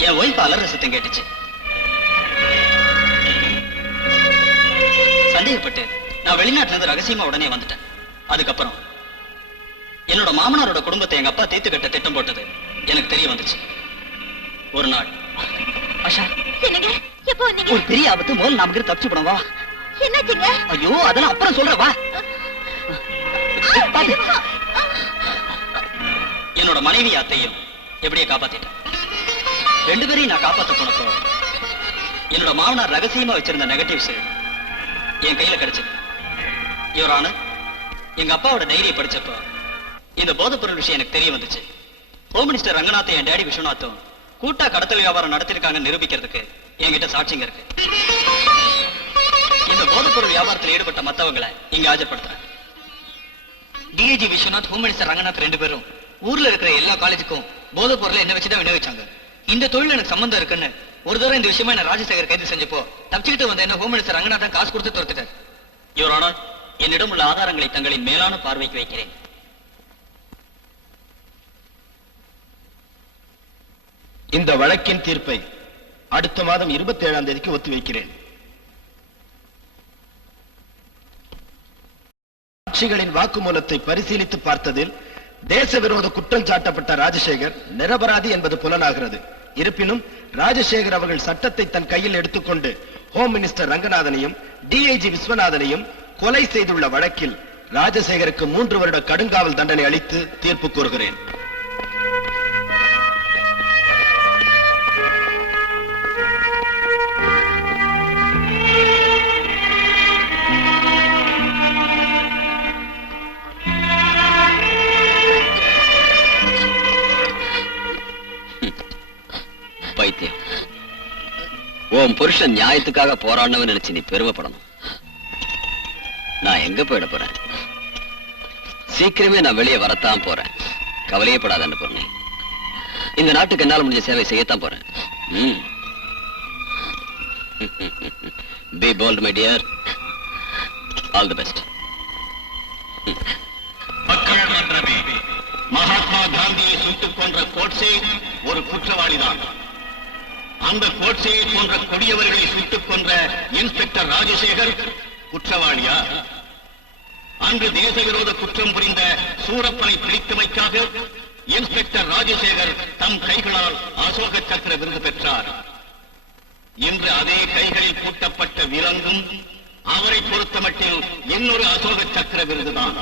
என் ஒய்ஃப் அலற சத்தம் கேட்டுச்சு. சந்தேகப்பட்டு நான் வெளிநாட்டுல இருந்து ரகசியமா உடனே வந்துட்டேன். அதுக்கப்புறம் என்னோட மாமனாரோட குடும்பத்தை எங்க அப்பா தீர்த்து கட்ட திட்டம் போட்டது எனக்கு தெரிய வந்துச்சு. ஒரு நாள் ஆஷா, என்னங்க எப்போ வந்தீங்க? ஒரு பெரிய ஆபத்து முதல்ல நமக்கு தப்பிச்சு போனவா. என்னாச்சுங்க? ஐயோ அதெல்லாம் அப்புறம் சொல்றவா. என்னோட மனைவி அத்தையும் எப்படியே காப்பாத்திட்டேன். 2 பேரையும் நான் காப்பாத்த போனப்போ என்னோட மாமனார் ரகசியமா வச்சிருந்த நெகட்டிவ்ஸ் என் கையில கிடைச்சது. யுவர் எங்க அப்பாவோட டைரியை படிச்சப்போ இந்த போதைப் பொருள் விஷயம் எனக்கு தெரிய வந்துச்சு. ஹோம் மினிஸ்டர் ரங்கநாத்தும் என் டேடி விஸ்வநாத்தும் கூட்டா கடத்தல் வியாபாரம் நடத்திருக்காங்க நிரூபிக்கிறதுக்கு என்கிட்ட சாட்சிங்க இருக்கு. இந்த போதைப் பொருள் வியாபாரத்தில் ஈடுபட்ட மத்தவங்களை இங்க ஆஜர்படுத்துறேன். DIG Viswanath, home minister Ranganath 2 பேரும் ஊர்ல இருக்கிற எல்லா காலேஜுக்கும் போதைப் பொருளை என்ன வச்சுதான் விநியோகிச்சாங்க. இந்த தொழில் எனக்கு சம்பந்தம் இருக்குன்னு ஒரு தடவை இந்த விஷயமா என்ன ராஜசேகர் கைது செஞ்சப்போ தப்பிச்சுக்கிட்டு வந்த என்ன ஹோம் மினிஸ்டர் ரங்கநாத் காசு கொடுத்து துரத்துட்டார். யுவர் ஆனர், என்னிடம் உள்ள ஆதாரங்களை தங்களின் மேலான பார்வைக்கு வைக்கிறேன். இந்த வழக்கின் தீர்ப்பை அடுத்த மாதம் 27ஆம் தேதிக்கு ஒத்திவைக்கிறேன். சாட்சிகளின் வாக்குமூலத்தை பரிசீலித்து பார்த்ததில் தேச விரோத குற்றம் சாட்டப்பட்ட ராஜசேகர் நிரபராதி என்பது புலனாகிறது. இருப்பினும் ராஜசேகர் அவர்கள் சட்டத்தை தன் கையில் எடுத்துக்கொண்டு ஹோம் மினிஸ்டர் ரங்கநாதனையும் டிஐஜி விஸ்வநாதனையும் கொலை செய்துள்ள வழக்கில் ராஜசேகருக்கு 3 வருட கடுங்காவல் தண்டனை அளித்து தீர்ப்பு கூறுகிறேன். பைத்தியம், உன் புருஷன் நியாயத்துக்காக போராடணும்னு நினைச்சு நீ பெருமைப்படணும். நான் எங்க போயிட போறேன்? சீக்கிரமே நான் வெளியே வரத்தான் போறேன். கவலையே படாத பொண்ணு. இந்த நாட்டுக்கு என்னால் முடிஞ்ச சேவை செய்யத்தான் போறேன். Be bold, my dear. All the best. மக்கள் மன்றமே, மகாத்மா காந்தியை சுட்டுக் கொன்ற கோட்சே ஒரு குற்றவாளிதான். அந்த கோட்சேயை போன்ற கொடியவர்களை சுட்டுக் கொன்ற இன்ஸ்பெக்டர் ராஜசேகர் குற்றவாளியா? அன்று தேச விரோத குற்றம் புரிந்த சூரப்பனை பிடித்தமைக்காக இன்ஸ்பெக்டர் ராஜசேகர் தம் கைகளால் அசோக சக்கர விருது பெற்றார். இன்று அதே கைகளில் பூட்டப்பட்ட விலங்கும் அவரை பொறுத்தமட்டில் இன்னொரு அசோக சக்கர விருதுதான்.